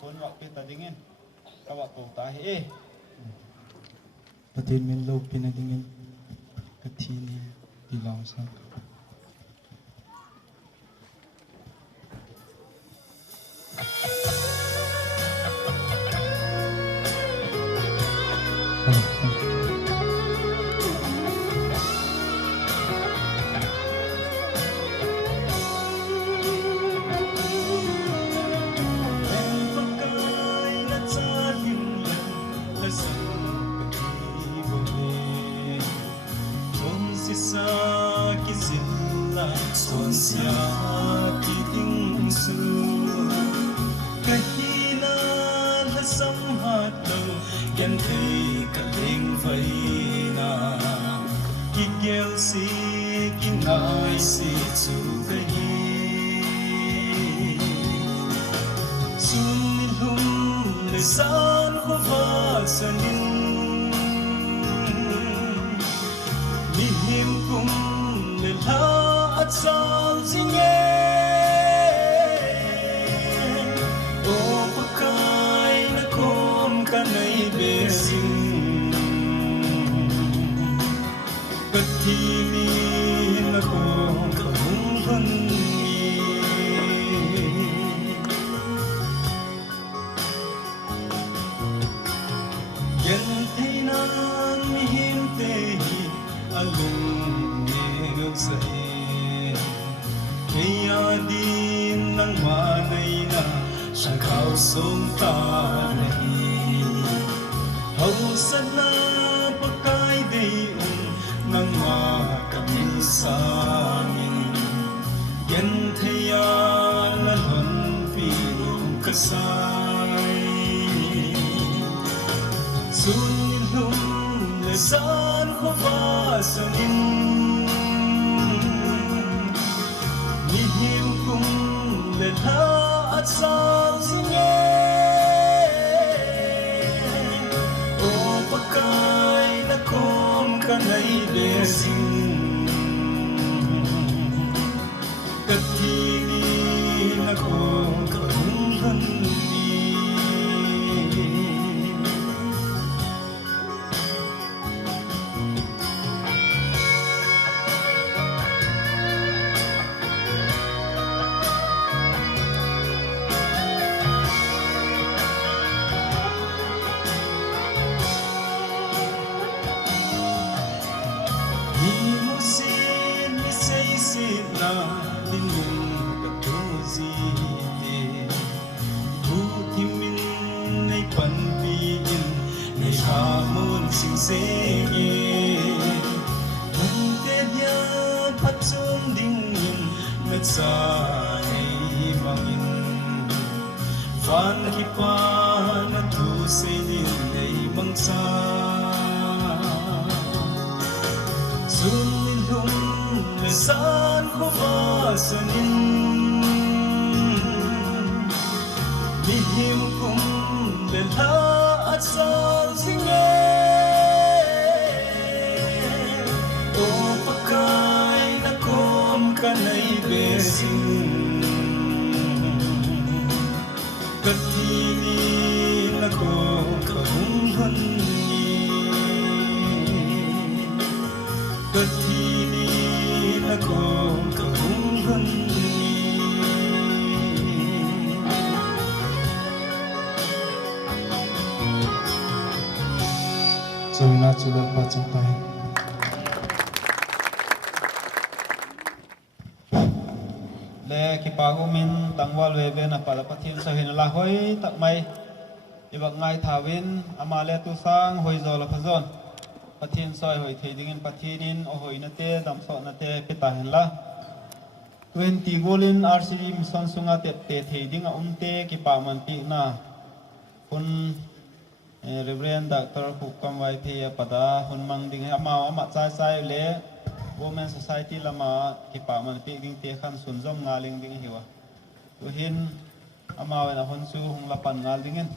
pun wa pe tadingin ka wa ko ta he pathin min lo pinadingin kathini dilawsa Kathini na ko khăn cất thi đi là cùng cả hung khăn rồi na chú lên ba chân tay le ki pa gu min tangwal we be na pala pathin sa hin la hoi tak mai ibak ngai thawin ama le tu sang hoi zo la phazon pathin soi hoi thei dingin pathinin o hoi na te dam so na te pita hin la 20 golin RCD mission sunga te te thei dinga umte ki pa man pi na hun Reverend Dr. Khukam Wai Thia pada hun mang ding ama chai chai le Women Society lama ki pa man pi ding te khan sun zom ngaling ding hiwa tu hin ama na hon su hung lapan ngal dingin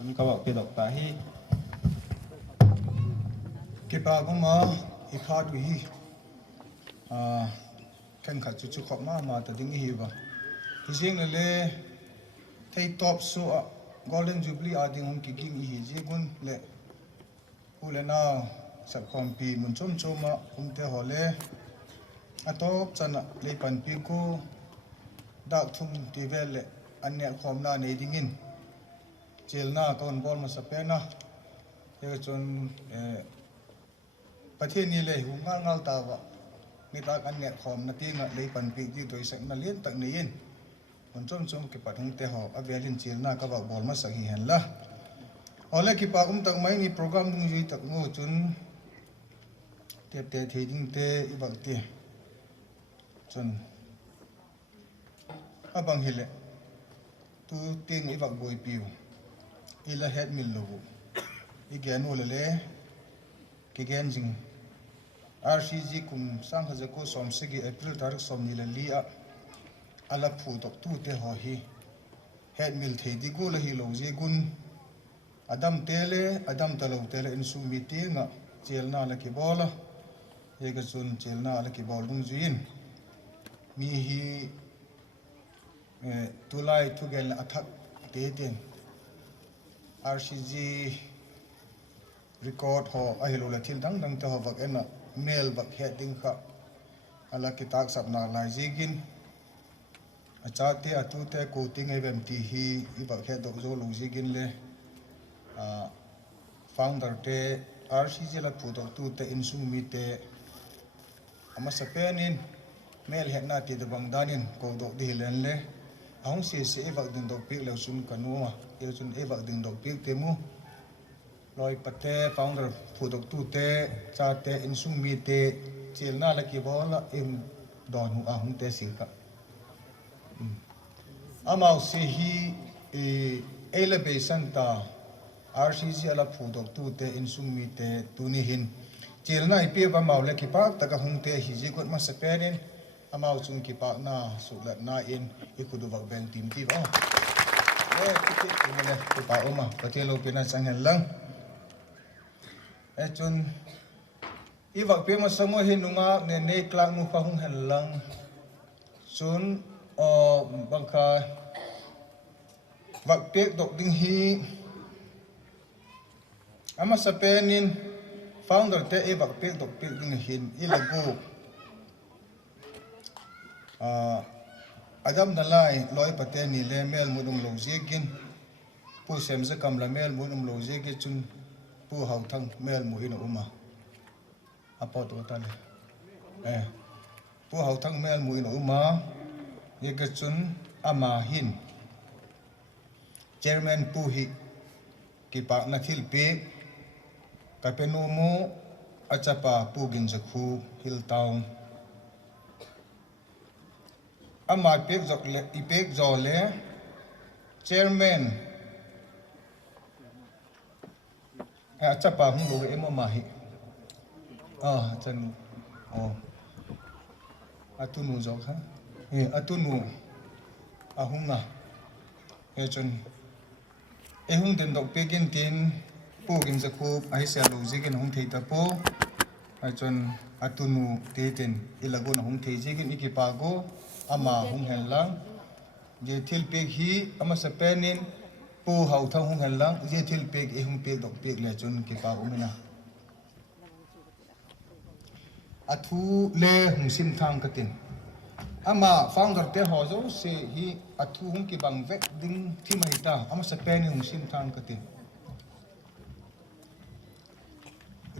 un ka wa pe dok ta hi ke pa ko ma I khat wi hi kan khat chu chu khop ma ta ding hi ba hi jing le thei top su Golden Jubilee ading hong ki king hi ji gun le ule na sa kompi mun chom choma umte hole atop chana le pan pi ko dak thum ti vele anya khom na nei dingin chel na kon bol ma sa pe na ye chon pathe ni le hu ngal ngal ta wa ni tak anya khom na ti na le pan pi ti toi sak na len tak nei in mun chom chom ke pathung te ho avelin chel na ka ba bol ma sa hi hen la ole ki pa tak mai ni program dung jui tak ngo chun te te theding te ibak te chun abang hile tu ting ibak boy piu ila head mil lo igen ole le ki gen jing RCG kum sang haja ko som sigi April tarik som ni le li a ala phu tok tu te ho hi head mil thedi go la hi lo je gun adam tele adam talo tele in su meeting a chelna la ki bola ega chun chelna la ki bol dung juin mi hi tulai thugel athak te ten RCG record ho ahilo la thil dang dang te ho vak ena mail vak heading kha ala ki tak sap na lai jigin acha te atu te coating event ti hi I vak he dok zo lo jigin le founder te RCG la phu dok tu te insung mi te ama sa penin mel het na ti de bang danin ko dok di len le ahong se evak din dok pik le sun kanua e sun evak din dok pik te mu loi pate founder phu dok tu te cha te insung mi te chel na la ki bola im don hu ahong te sil ka amau se hi elevation ta RCG ala phu dok tu te insung mi te tuni hin chilna ipe ba maule ki pak taka hungte hi ji kot ma sepenin amau chung ki pak na sulat na in ikudu wak ben tim ti ba kiti kimele ki pa oma patelo pina changen lang chun I wak pe ma sango hin nunga ne ne klang nu pa hung hen lang chun bangka wak pe dok ding hi ama sapenin founder te e wak pe dok pe ding hin ilago adam dalai loi pate ni le mel mudum lo jegin pu sem za kam la mel mudum lo jegi chun pu hau thang mel mu ina uma apo to ta le pu hau thang mel mu ina uma ye ga chun ama hin chairman pu hi ki pa na thil pe ka pe no mo achapa pu gin jakhu hill town ama pek jok le ipek jo le chairman achapa hung lo emo ma hi chan atunu jok ha atunu ahunga chun ehung den dok pegin tin pu gin jakhu ai sia lo jigin hung thei ta po chun atunu te ten ilagon hung thei jigin ikipago ama hung hen lang je thil pe hi ama sa penin ปูเฮาทั้งหงหันลังเจทิลเปกหงเปกดอกเปกเลยจนเก็บปากอุ้มนะอัทุเลหงซิมทางกตินอามาฟังดอกเตะหอโจเสฮีอัทุหงกิบังเวกดิ้งที่มาหิตาอามาสเปนหงซิมทางกติน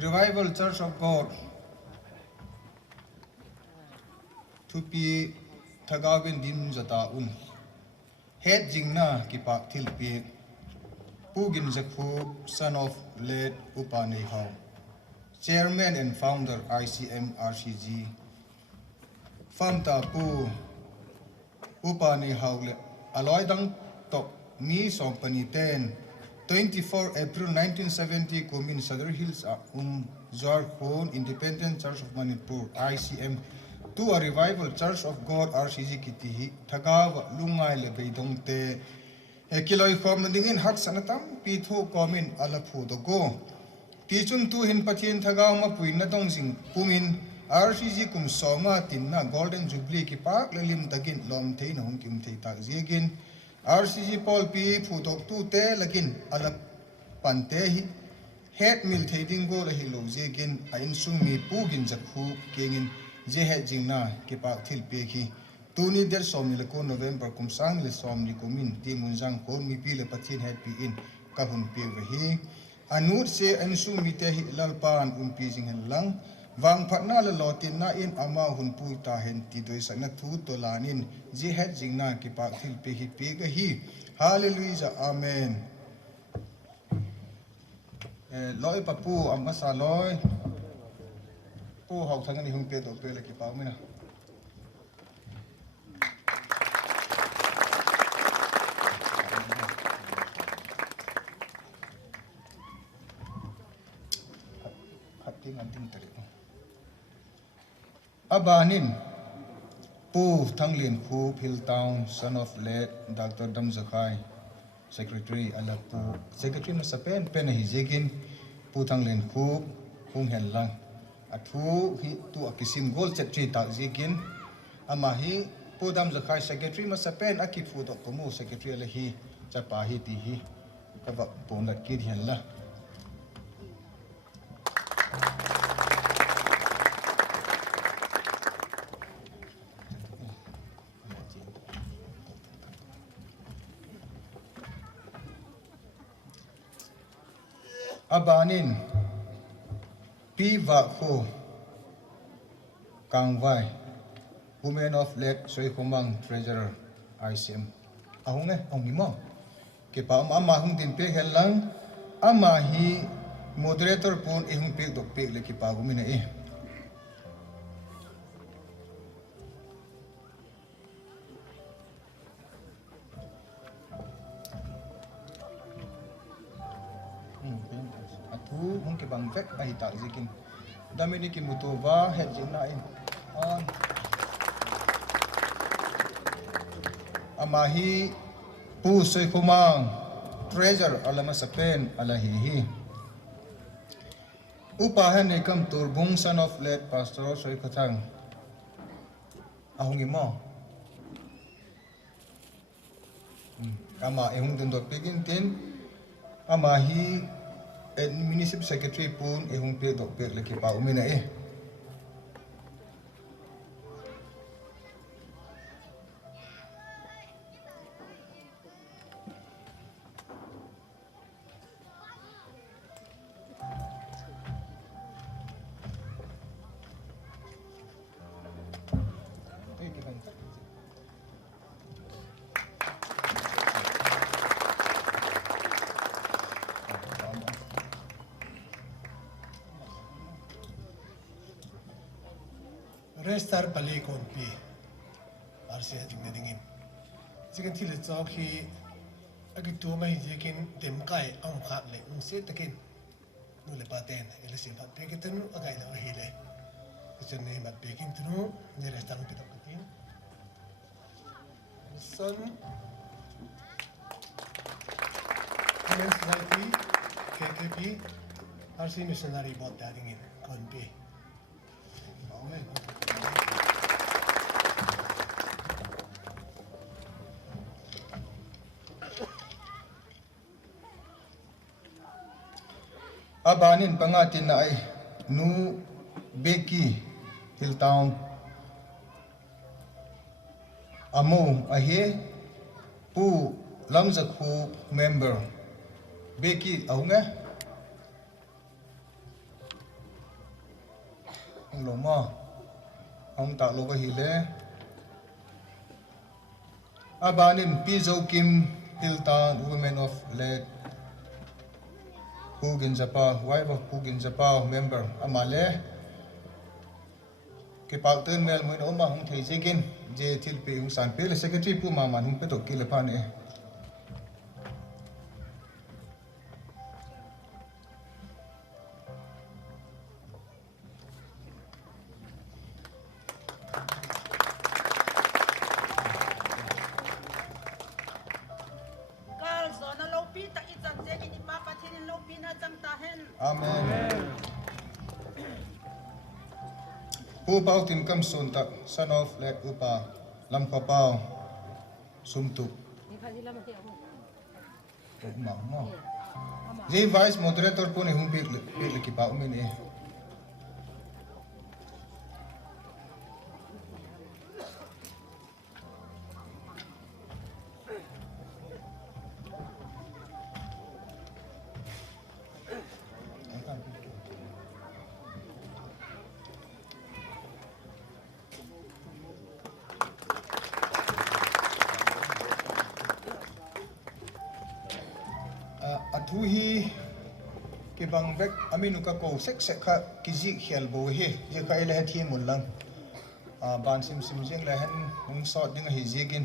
Revival Church of God to be Tagawin Dim Zata Un Head Jingna Kipak Tilpi Pugin Zakhu, son of late Upani Hao, Chairman and founder ICM RCG, Famta Pu Upani Hao Aloy Dang Tok Mi Sompani 24 April 1970 Kumin Sadar Hills Zwar Khon Independent Church of Manipur ICM to a Revival Church of God RCG Kitihi Thagawa Lungai Le Beidong Te Kiloi Khom Dingin Hat Sanatam Pitho Komin Alapu Dogo Tichun tu hin Patien Thagawa Mapui Nadong Sing Pumin RCG Kum Soma Tinna Golden Jubilee Kipak Lelim Tagin Lom Te Nahum Kim Te Tak Ziegin RCG Paul P. Putok tu te lakin alap pantehi head mil thading go la hilo jegin ain sung mi pugin jakhu kengin je he jingna ke pa thil pe khi tuni der som ni ko November kum sang le som ni kumin ti munjang ko mi pi le pathin he pi in ka hun pe ve hi anut se an sung mi te hi lalpan pi jing hen lang wang phatna la lotin na in ama hun pu ta hen ti doi sakna thu to lanin ji het jingna ki pa thil pe hi pe ga hi hallelujah amen loi papu amma sa loi pu hau thang ni hung pe do pe le ki pa mina hati nganting tari Abanin Pu Thanglin Khu Philtown, son of late Dr. Dam Zakai, Secretary Alapu, Secretary Masapen, Penahizegin, Pu Thanglin Khu, Hung Hen Lang, Atu hi tu akisim gold chetri tak zigin, Amahi, Pu Dam Zakai, Secretary Masapen, Akifu Dok Kumu, Secretary Alahi, Chapahi Tihi, Kavak Ponat Kid Hen La. Abanin Piva Ho Kangwai Women of Late Soy Kumang Treasurer ICM Ahong ahong mo Kipa ama hong din pe lang ama hi moderator pun ihong pe dok pe le kipa gumina Atu hong kibang vek ay tak zikin dami ni kimutova head jinain amahi pu soy kumang treasure alama sa pen alahihi upahan ni kam turbung son of late pastor soy katang ahong imo ama ehong dindot pigin tin amahi Municipal Secretary pun ehong pe dok pe leki pa umina Restar pali konpi arsia jingna dingin jikan thil chawki agi tu mai jikin demkai ang khat le se takin nu le paten ele sim phat pe kitenu agai la hi le chen ne mat pe kin tunu ne restar pi tok tin son Women's Society KKP RC Missionary Board dingin konpi amen abanin pangatin na ay nu Becky Hilltown amo ahe pu lamzakhu member Becky ahunga ang loma ang ta lo hile abanin Pizo Kim Hilltown Women of Lake Hugin Japa wife of Hugin Japa member amale ke pakten mel mo no ma hung thei jikin je thilpe hung san pe le secretary pu ma man hung pe to ki le pa ne amen pu pau tin kam sun ta son of let upa lam kho pau sum tu ma ma je vice moderator pu ne hum pe le ki pau me ne thu hi ke bang vek aminu ka ko sek sek kha kiji khel bo he je ka ele thi mun lang ban sim sim jeng la han hung so ding hi jigin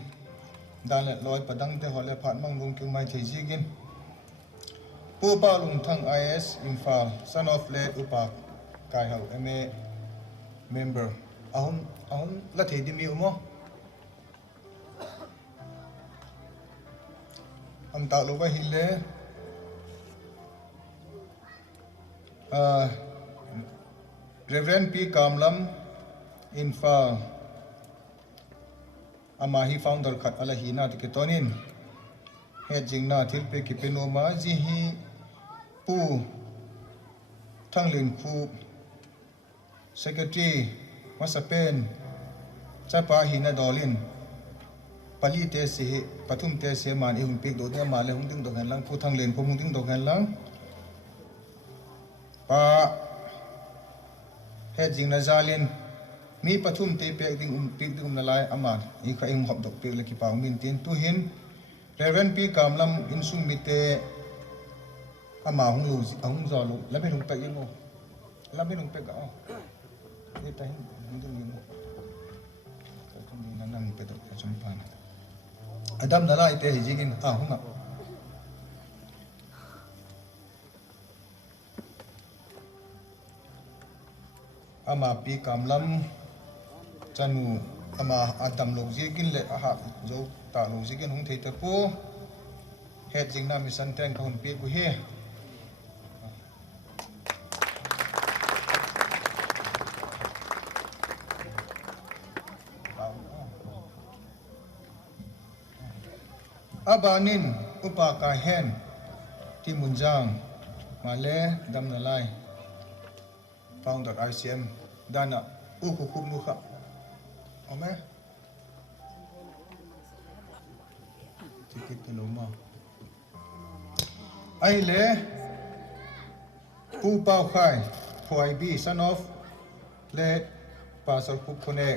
dan le loi padang te hole phat mang lung kyu mai the jigin pu pa lung thang is Imphal son of le upa kai hau ma member ahun la the di mi mo am ta lo ba hi le Reverend P. Kamlam Imphal Amahi founder khat alahina tiketonin head jingna thilpe kipenoma ji hi pu thanglin khu secretary masapen chapa hina dolin pali te se pathum te se man ihun pik do de male hung ding do gan lang pu thanglin pu hung ding do gan lang pa he jing na zalin mi pathum te pe ding pik ding na lai ama i kha ing hop dok pe le ki pa min tin tu hin Reverend P. Kamlam insung mi te ama hung lu hung zo lu la me lung pe ing la me lung pe ga e ta hin hung ding ni ta tum ni na nang pe dok ka chum pan adam na lai te hi jigin hunga ama P. Kamlam chanu ama adam lok jigin le aha zo ta lok jigin hung thei ta po head jingna mission ten khon pe ku he abanin upa ka hen timunjang male dam na lai founder RCM dana uku khum nu kha ome ticket lo ma ai le pu pau khai phoi bi son of le pasal khu khone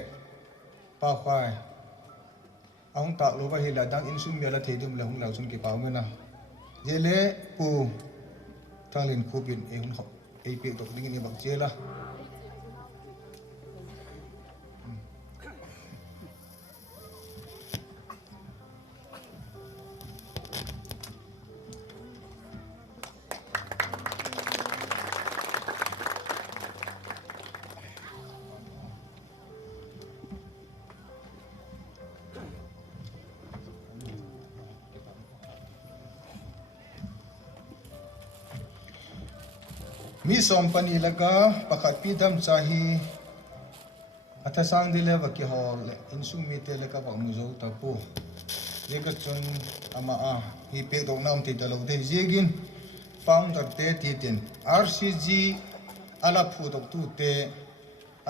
pau khai ang ta lo ba hila dang insum mela theidum la hung la sun ki pau mena je le pu thalin khupin e hun hop e pe dok ding ni bang chela mi som pani laga pakhat pi dam chahi athasang dile ba ki hol insum mi te leka ba mu zo ta po ye ka chon ama a hi pe dong nam te dalo de jegin founder te titin RCG ala phu tok tu te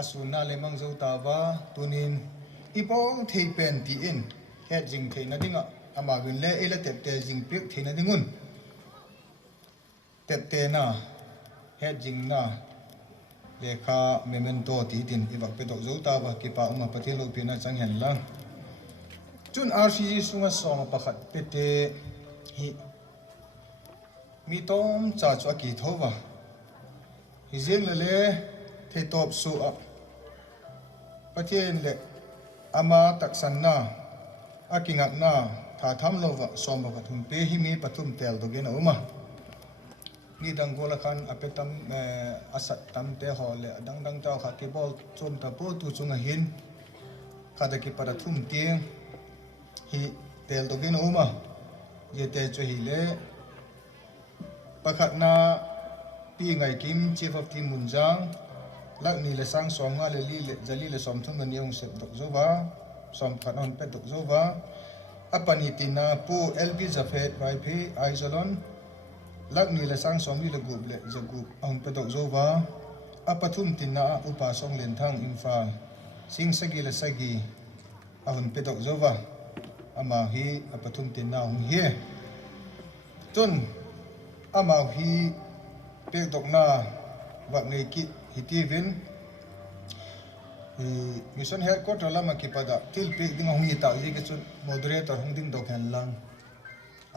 asuna le mang zo ta wa tunin ipong thei pen ti in he jing thei na dinga ama win le ele tep te jing pik thei na dingun tep te na he jing na le kha memento ti tin ibak pe tok zo ta wa ki pa uma pathelo pi na chang hen lang chun RCG sunga song pakhat pe te hi mi tom cha chu ki thova hi jeng le the top su a patien le ama taksan na akingak na tha tham lova som ba pathum pe hi mi pathum tel do gen uma ni dang gola khan apetam asat tam te ho le dang dang ta kha ke bol chom ta po tu chunga hin kada ki para thum te hi tel do gen uma ye te chu hi le pakhat na pi ngai kim chief of team munjang lak ni le sang som nga le li le jali le som thum ni ong se dok zo wa som khan on pe dok zo wa apani tina pu lb jafet vai phi aizalon lak ni le sang som le gup le jagup ong pe dok zo wa apathum tina upa song len thang imphal sing sagi le sagi ahun pe dok zo wa ama hi apathum tina hong hi tun ama hi pe dok na wa ngai ki hitivin mission headquarter lama ki pada til pe ding hong ta ji ke chun moderator hong ding dok han lang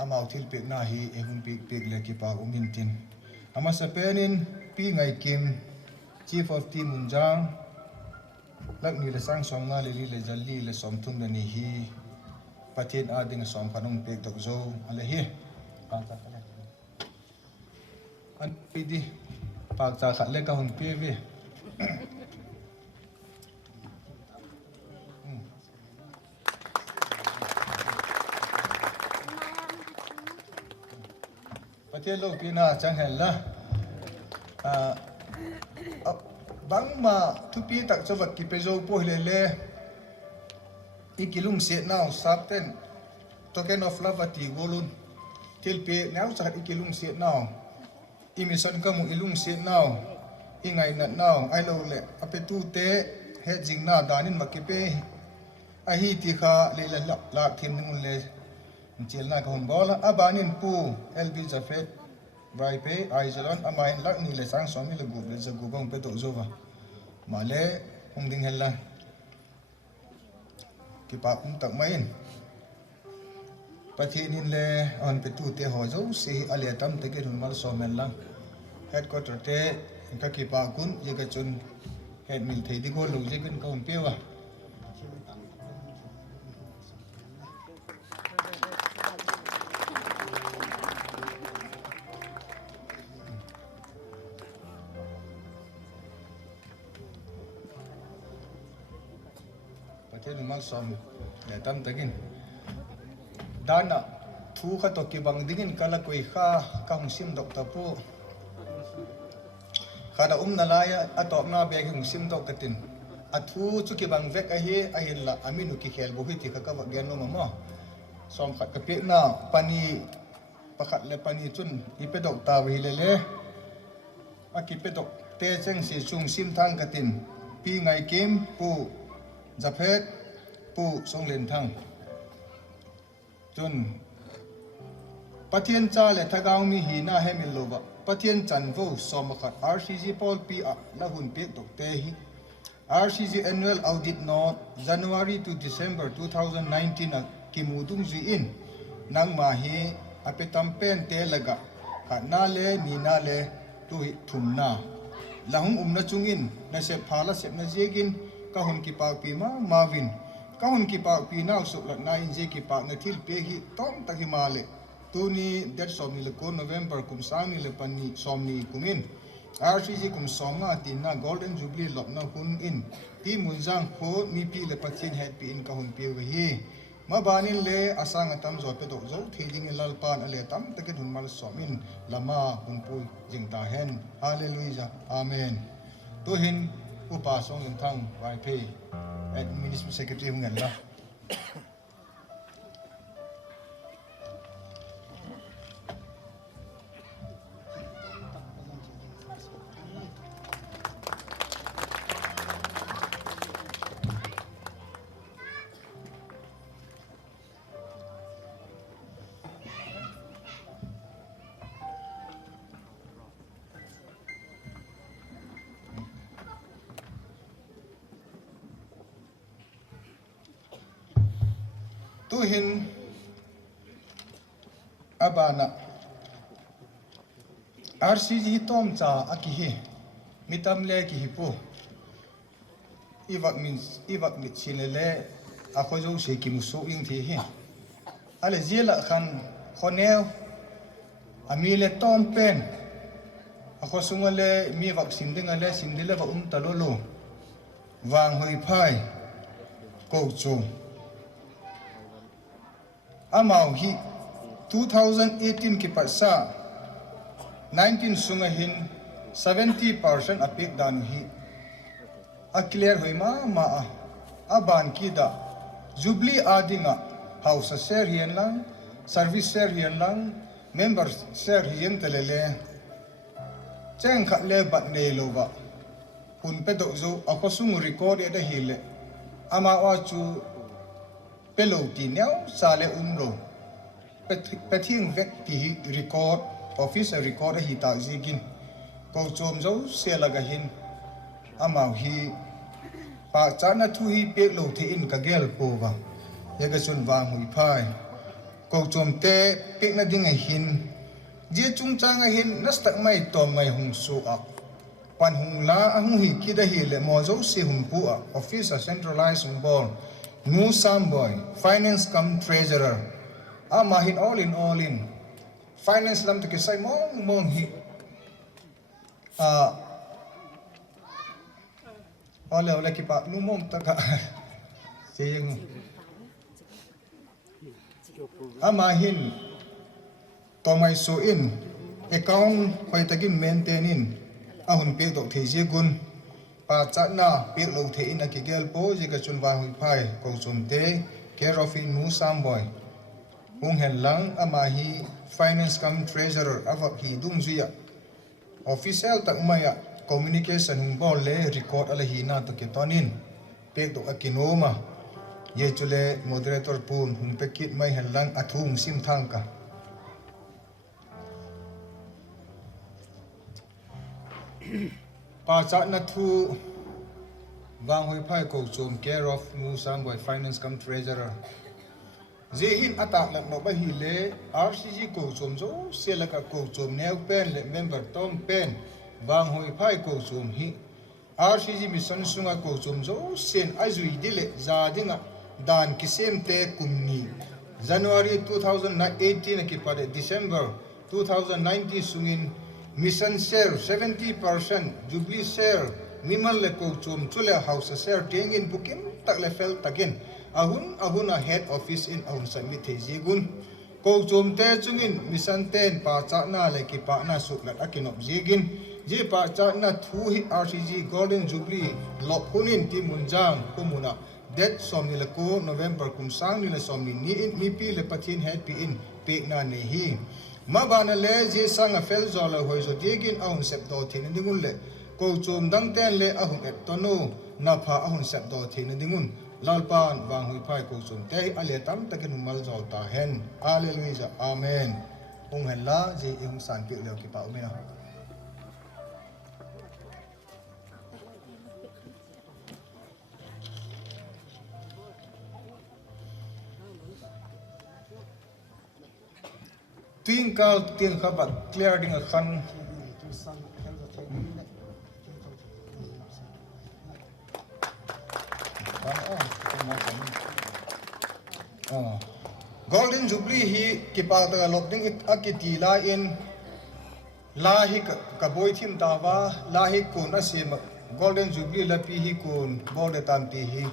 amau til pe na hi e hum pe le ki pa umin tin ama sa penin pi ngai kim chief of team munjang lak ni le sang som nga le li le jalli le som thum ni hi pathin a ding som khanong pe dok zo ale hi pa ta kala an pi di pak cha khat le ka hon pe ve pathe lo pi na chang hen la bang ma thu pi tak chawat ki pe zo po le le ikilung se now sapten token of love ati golun til pe now cha ikilung se now imission kamu ilung se now ingai na now ai lo le apetu te he jing na danin makipe a hi ti kha le la thim ningun le chel na ka hon bola abanin pu lb jafet vai pe aijalon amain lak ni le sang somi le gu le jagu bang pe to zova male hong ding hella ki pa kum tak main pathinin le on pe tu te ho zo si ale tam te ke hun mal so men lang headquarter te ka ki pa kun ye ka chun head mil thei di ko lo je kan ka hon pe wa pathin mal som le tam takin dana thu kha to ki bang dingin kala koi kha ka hong sim dok ta pu khada na laya atop na be hong sim dok tatin athu chu ki bang vek a hi a hin la aminu ki khel bo hi ti kha ka wa gen no ma som khat ka pe na pani pakhat le pani chun i pe dok ta wi le le a ki pe dok te cheng si chung sim thang katin pi ngai kim pu japhet pu song len thang chun pathian cha le thagau mi hi na hemil loba pathian chan vo somakhat RCG Paul P la hun pe tok te hi RCG annual audit note January to December 2019 kimudung ji in nang ma hi apetam pen te laga na le ni na le tu hi thumna lahung umna chungin na se phala se na jegin ka hun ki pa pi ma mavin ka hun ki pa pi na su la na in je ki pa na thil pe hi tom ta hi ma le tu ni det som ni le ko November kum sang ni le pan ni som ni kumin RCG kum som nga tin na golden jubilee lop na hun in ti munjang kho mi pi le pathin head pi in ka hun pi we hi ma banin le asang atam zo pe dok zo thiding lal pan ale tam takin hun mal somin lama hun pui jing ta hen hallelujah amen tu hin upa song in thang vai pe administrative secretary hung la hin abana RCG tom cha akihi mitam le ki hipo iwak mit chinele akhojo se ki muso ing the hi ale zela khan khonel amile tom pen akhosungale mi wak simdingale simdile wa talolo wang hoi phai ko chu amau hi 2018 ki parsa 19 sunga hin 70% apik dan hi a clear hoi ma aban ki da jubli adinga house share hian lang service share hian lang member share hian telele cheng khat le bat nei lo ba hun pe do zo akosung record e da hile ama wa chu pelo ti nyaw sale umlo peting vek ti record office record hi ta zigin ko chom zo se laga hin amau hi pa chana thu hi pek lo thi in ka gel po ba yega chun wang hui phai ko chom te pek na ding hin je chung chang hin nastak mai tom mai hung su a pan hung la hung hi ki da hi le mo zo se hung pu a office centralized hung bol nu sam boy finance cum treasurer ama hin all in finance lam to ke sai mong hi ole ki pa nu mom ta ka se yang ama hin to mai so in account khoi takin maintain in ahun pe dok thei je gun pa cha na pe lo thei in a ki gel po je ka chun wa hui phai ko chum te care of in nu sam boy ung hen lang ama hi finance cum treasurer avak hi dung zuya official tak maya communication hung bol le record ala hi na to ke tonin pe to akinoma ye chule moderator pum hung pe kit mai hen lang athung sim thang ka pa cha na thu wang hoi phai ko chum care of nu sam boy finance cum treasurer Zehin atak lak no bahi le RCG ko chom zo selaka ko chom neu pen le member tom pen bang hoi phai ko chom hi RCG mission sunga ko chom zo sen azui dile za dinga dan kisem te kumni January 2018 ki pare December 2019 sungin mission share 70% jubilee share nimal le ko chom chule house share tengin bukim tak le fel takin ahun a head office in ahun submit thei gun ko chom te chungin mission ten pa cha na le ki pa na su lat akinop jigin je pa cha na thu hi RCG golden jubilee lop hunin ti munjang kumuna det somni le ko November kum sang ni le somni ni pi le pathin head pi in pe na ne hi ma bana le je sang a fel zo le hoi zo digin ahun sep do thin dingun le ko chom dang ten le ahun et tono na pha ahun sep do thin dingun lalpan wang hui phai ko chum te ale tam takin mal zo ta hen hallelujah amen ung hen la je ung san pi le ki pa umena twinkle tiang khabat clear ding a khan golden jubilee hi kipa ta lokding akiti la in la hi ka boy thim ta wa la hi kun asim golden jubilee la pi hi kun bol de tam ti hi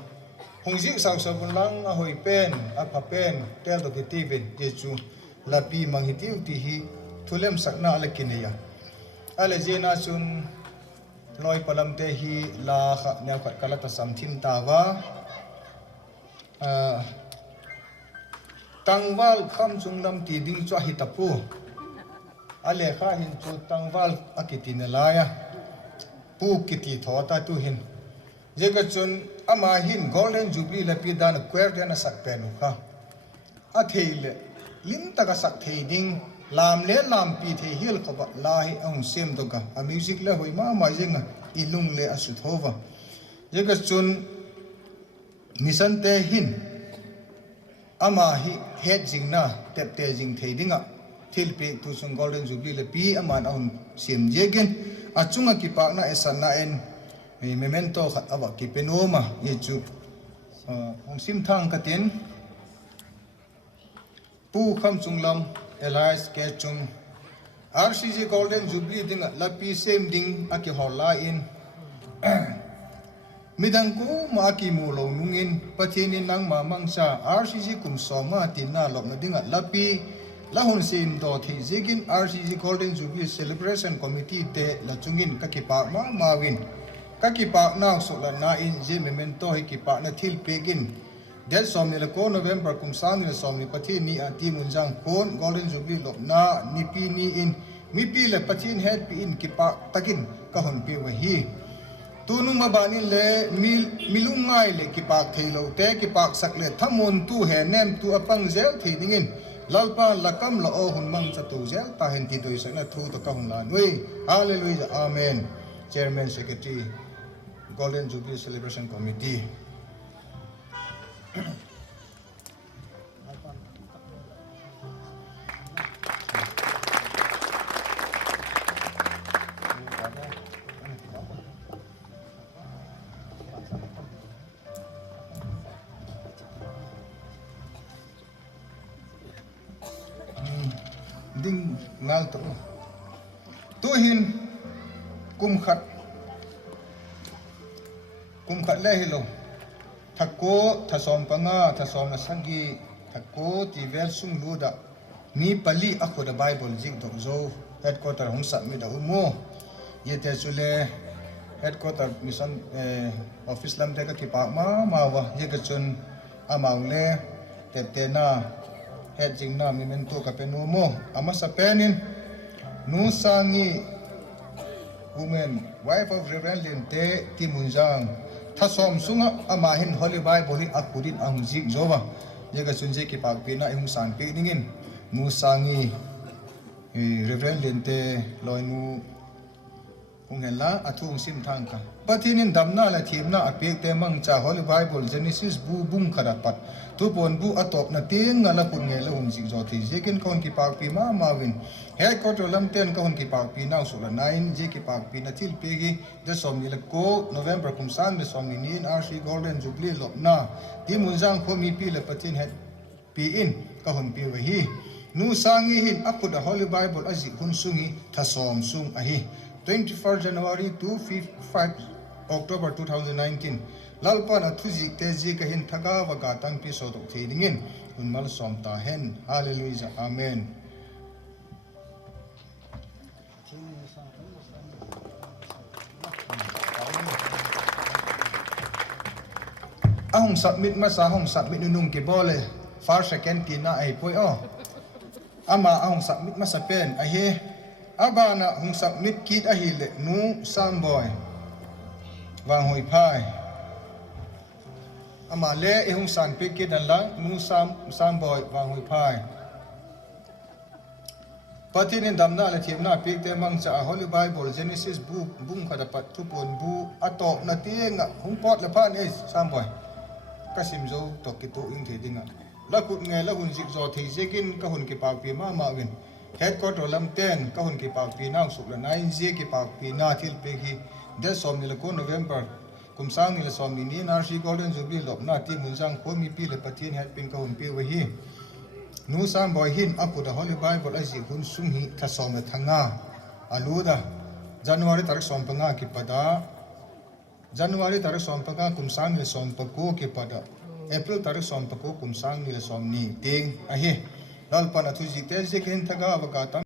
hungji sang sabun lang a hoi pen a pha pen tel do ki tivin je chu la pi mang hi tiu ti hi thulem sakna ala kineya ala jena sun loi palam te hi la kha ne khat kala ta sam thim ta wa tangwal kham chung lam ti ding cho hi tapu ale kha hin chu tangwal akiti na la ya pu kiti tho ta tu hin je ga chun ama hin golden jubilee la pi dan kwer de na sak pen kha a theile lim ta ga sak thei ding lam le lam pi the hil kha ba la hi ang sem do ka a music la hoi ma jenga ilung le asu thova je ga chun mission te hin ama hi het jing na tep te jing thei dinga thil pe tu sung golden jubilee le pi aman on sim jegin achunga ki pa na esan na en memento khat awa ki penoma ye chu ong sim thang ka tin pu kham chunglam elias ke chung RCG golden jubilee dinga lapi sem ding aki hola in midang ko ma ki mu lo nungin pathinin nang ma mangsa RCG kum soma tinna lop na dinga lapi lahun sim do thi zigin RCG golden jubilee celebration committee te la chungin ka ki pa ma mawin ka ki pa na so la na in je memento hi ki pa na thil pegin del som ni la ko November kum sang ni som ni pathin ni ati munjang kon golden jubilee lop na ni pi ni in mi pi le pathin head pi in ki pa takin ka hon pi wa hi tunung mabani le milungai le ki pak theilo te ki pak sak le thamon tu he nem tu apang zel thei dingin lalpa lakam la o hun mang cha tu zel ta hen ti doi sakna thu to ka hun la noi hallelujah amen chairman secretary golden jubilee celebration committee ding ngal to tu hin kum khat le hilo thakko thasom panga thasom na sangi thakko ti vel sung luda mi pali akhoda bible jing to zo headquarter hong sa mi da umo yete chule headquarter mission office lam de ka ki pa ma wa ye ka chun amang le te na het jing na memento ka penu mo ama sa penin nu sangi women wife of Reverend Linte Timunjang thasom sunga ama hin holy bible hi akudin ang jing zowa yega sunje ki pak pina ihung san pi ningin nu sangi Reverend Linte loinu ungela athung sim thang ka pathinin damna la thimna apek te mang cha holy bible genesis bung khara pat tu pon bu atop na ting na pun nge la hum jing zo thi jekin kon ki pak pi ma win he ko to lam ten kon ki pak pi na su la 9 je ki pak pi na thil pe gi de som ni la ko November kum san me som ni in RC golden jubilee lop na ti mun jang kho mi pi le pathin het pi in ka hon pi wa hi nu sangi hin apud a holy bible aji hun sungi thasom sung a hi 24 January to 5 October 2019 lalpa na thuji te ji ka hin thaga wa ga tang pi so dok thei dingin unmal som ta hen hallelujah amen ahong submit ma sa hong submit nung ke bole far second tina ai poi o ama ahong submit ma sa pen a he abana hong submit kit a hi le nu sam boy wang hoi phai ama le e hong san pe kit dan la nu sam boy wang hoi phai patinin damna le thimna pe te mang cha holy bible genesis bung khada pat thu pon bu atop na tinga hong pot le phan e sam boy kasim zo to ki to ing the dinga la kut nge la hun zik zo thei jekin ka hun ki pak pi ma win headquarter lam ten ka hun ki pak pi nang suk la 9 je ki pak pi na thil pe hi de som ni la ko November kum sang ni la som ni ni RC golden jubilee lop na ti mun jang ko mi pi le pathin het pin ka hun pi wa hi nu sam boy hin apu da holy bible aji hun sung hi tha som na thanga aluda January tarik som panga ki pada January tarik som panga kum sang ni som pa ko ki pada April tarik som pa ko kum sang ni la som ni ting a hi dal pa na thu ji te je ken thaga wa ka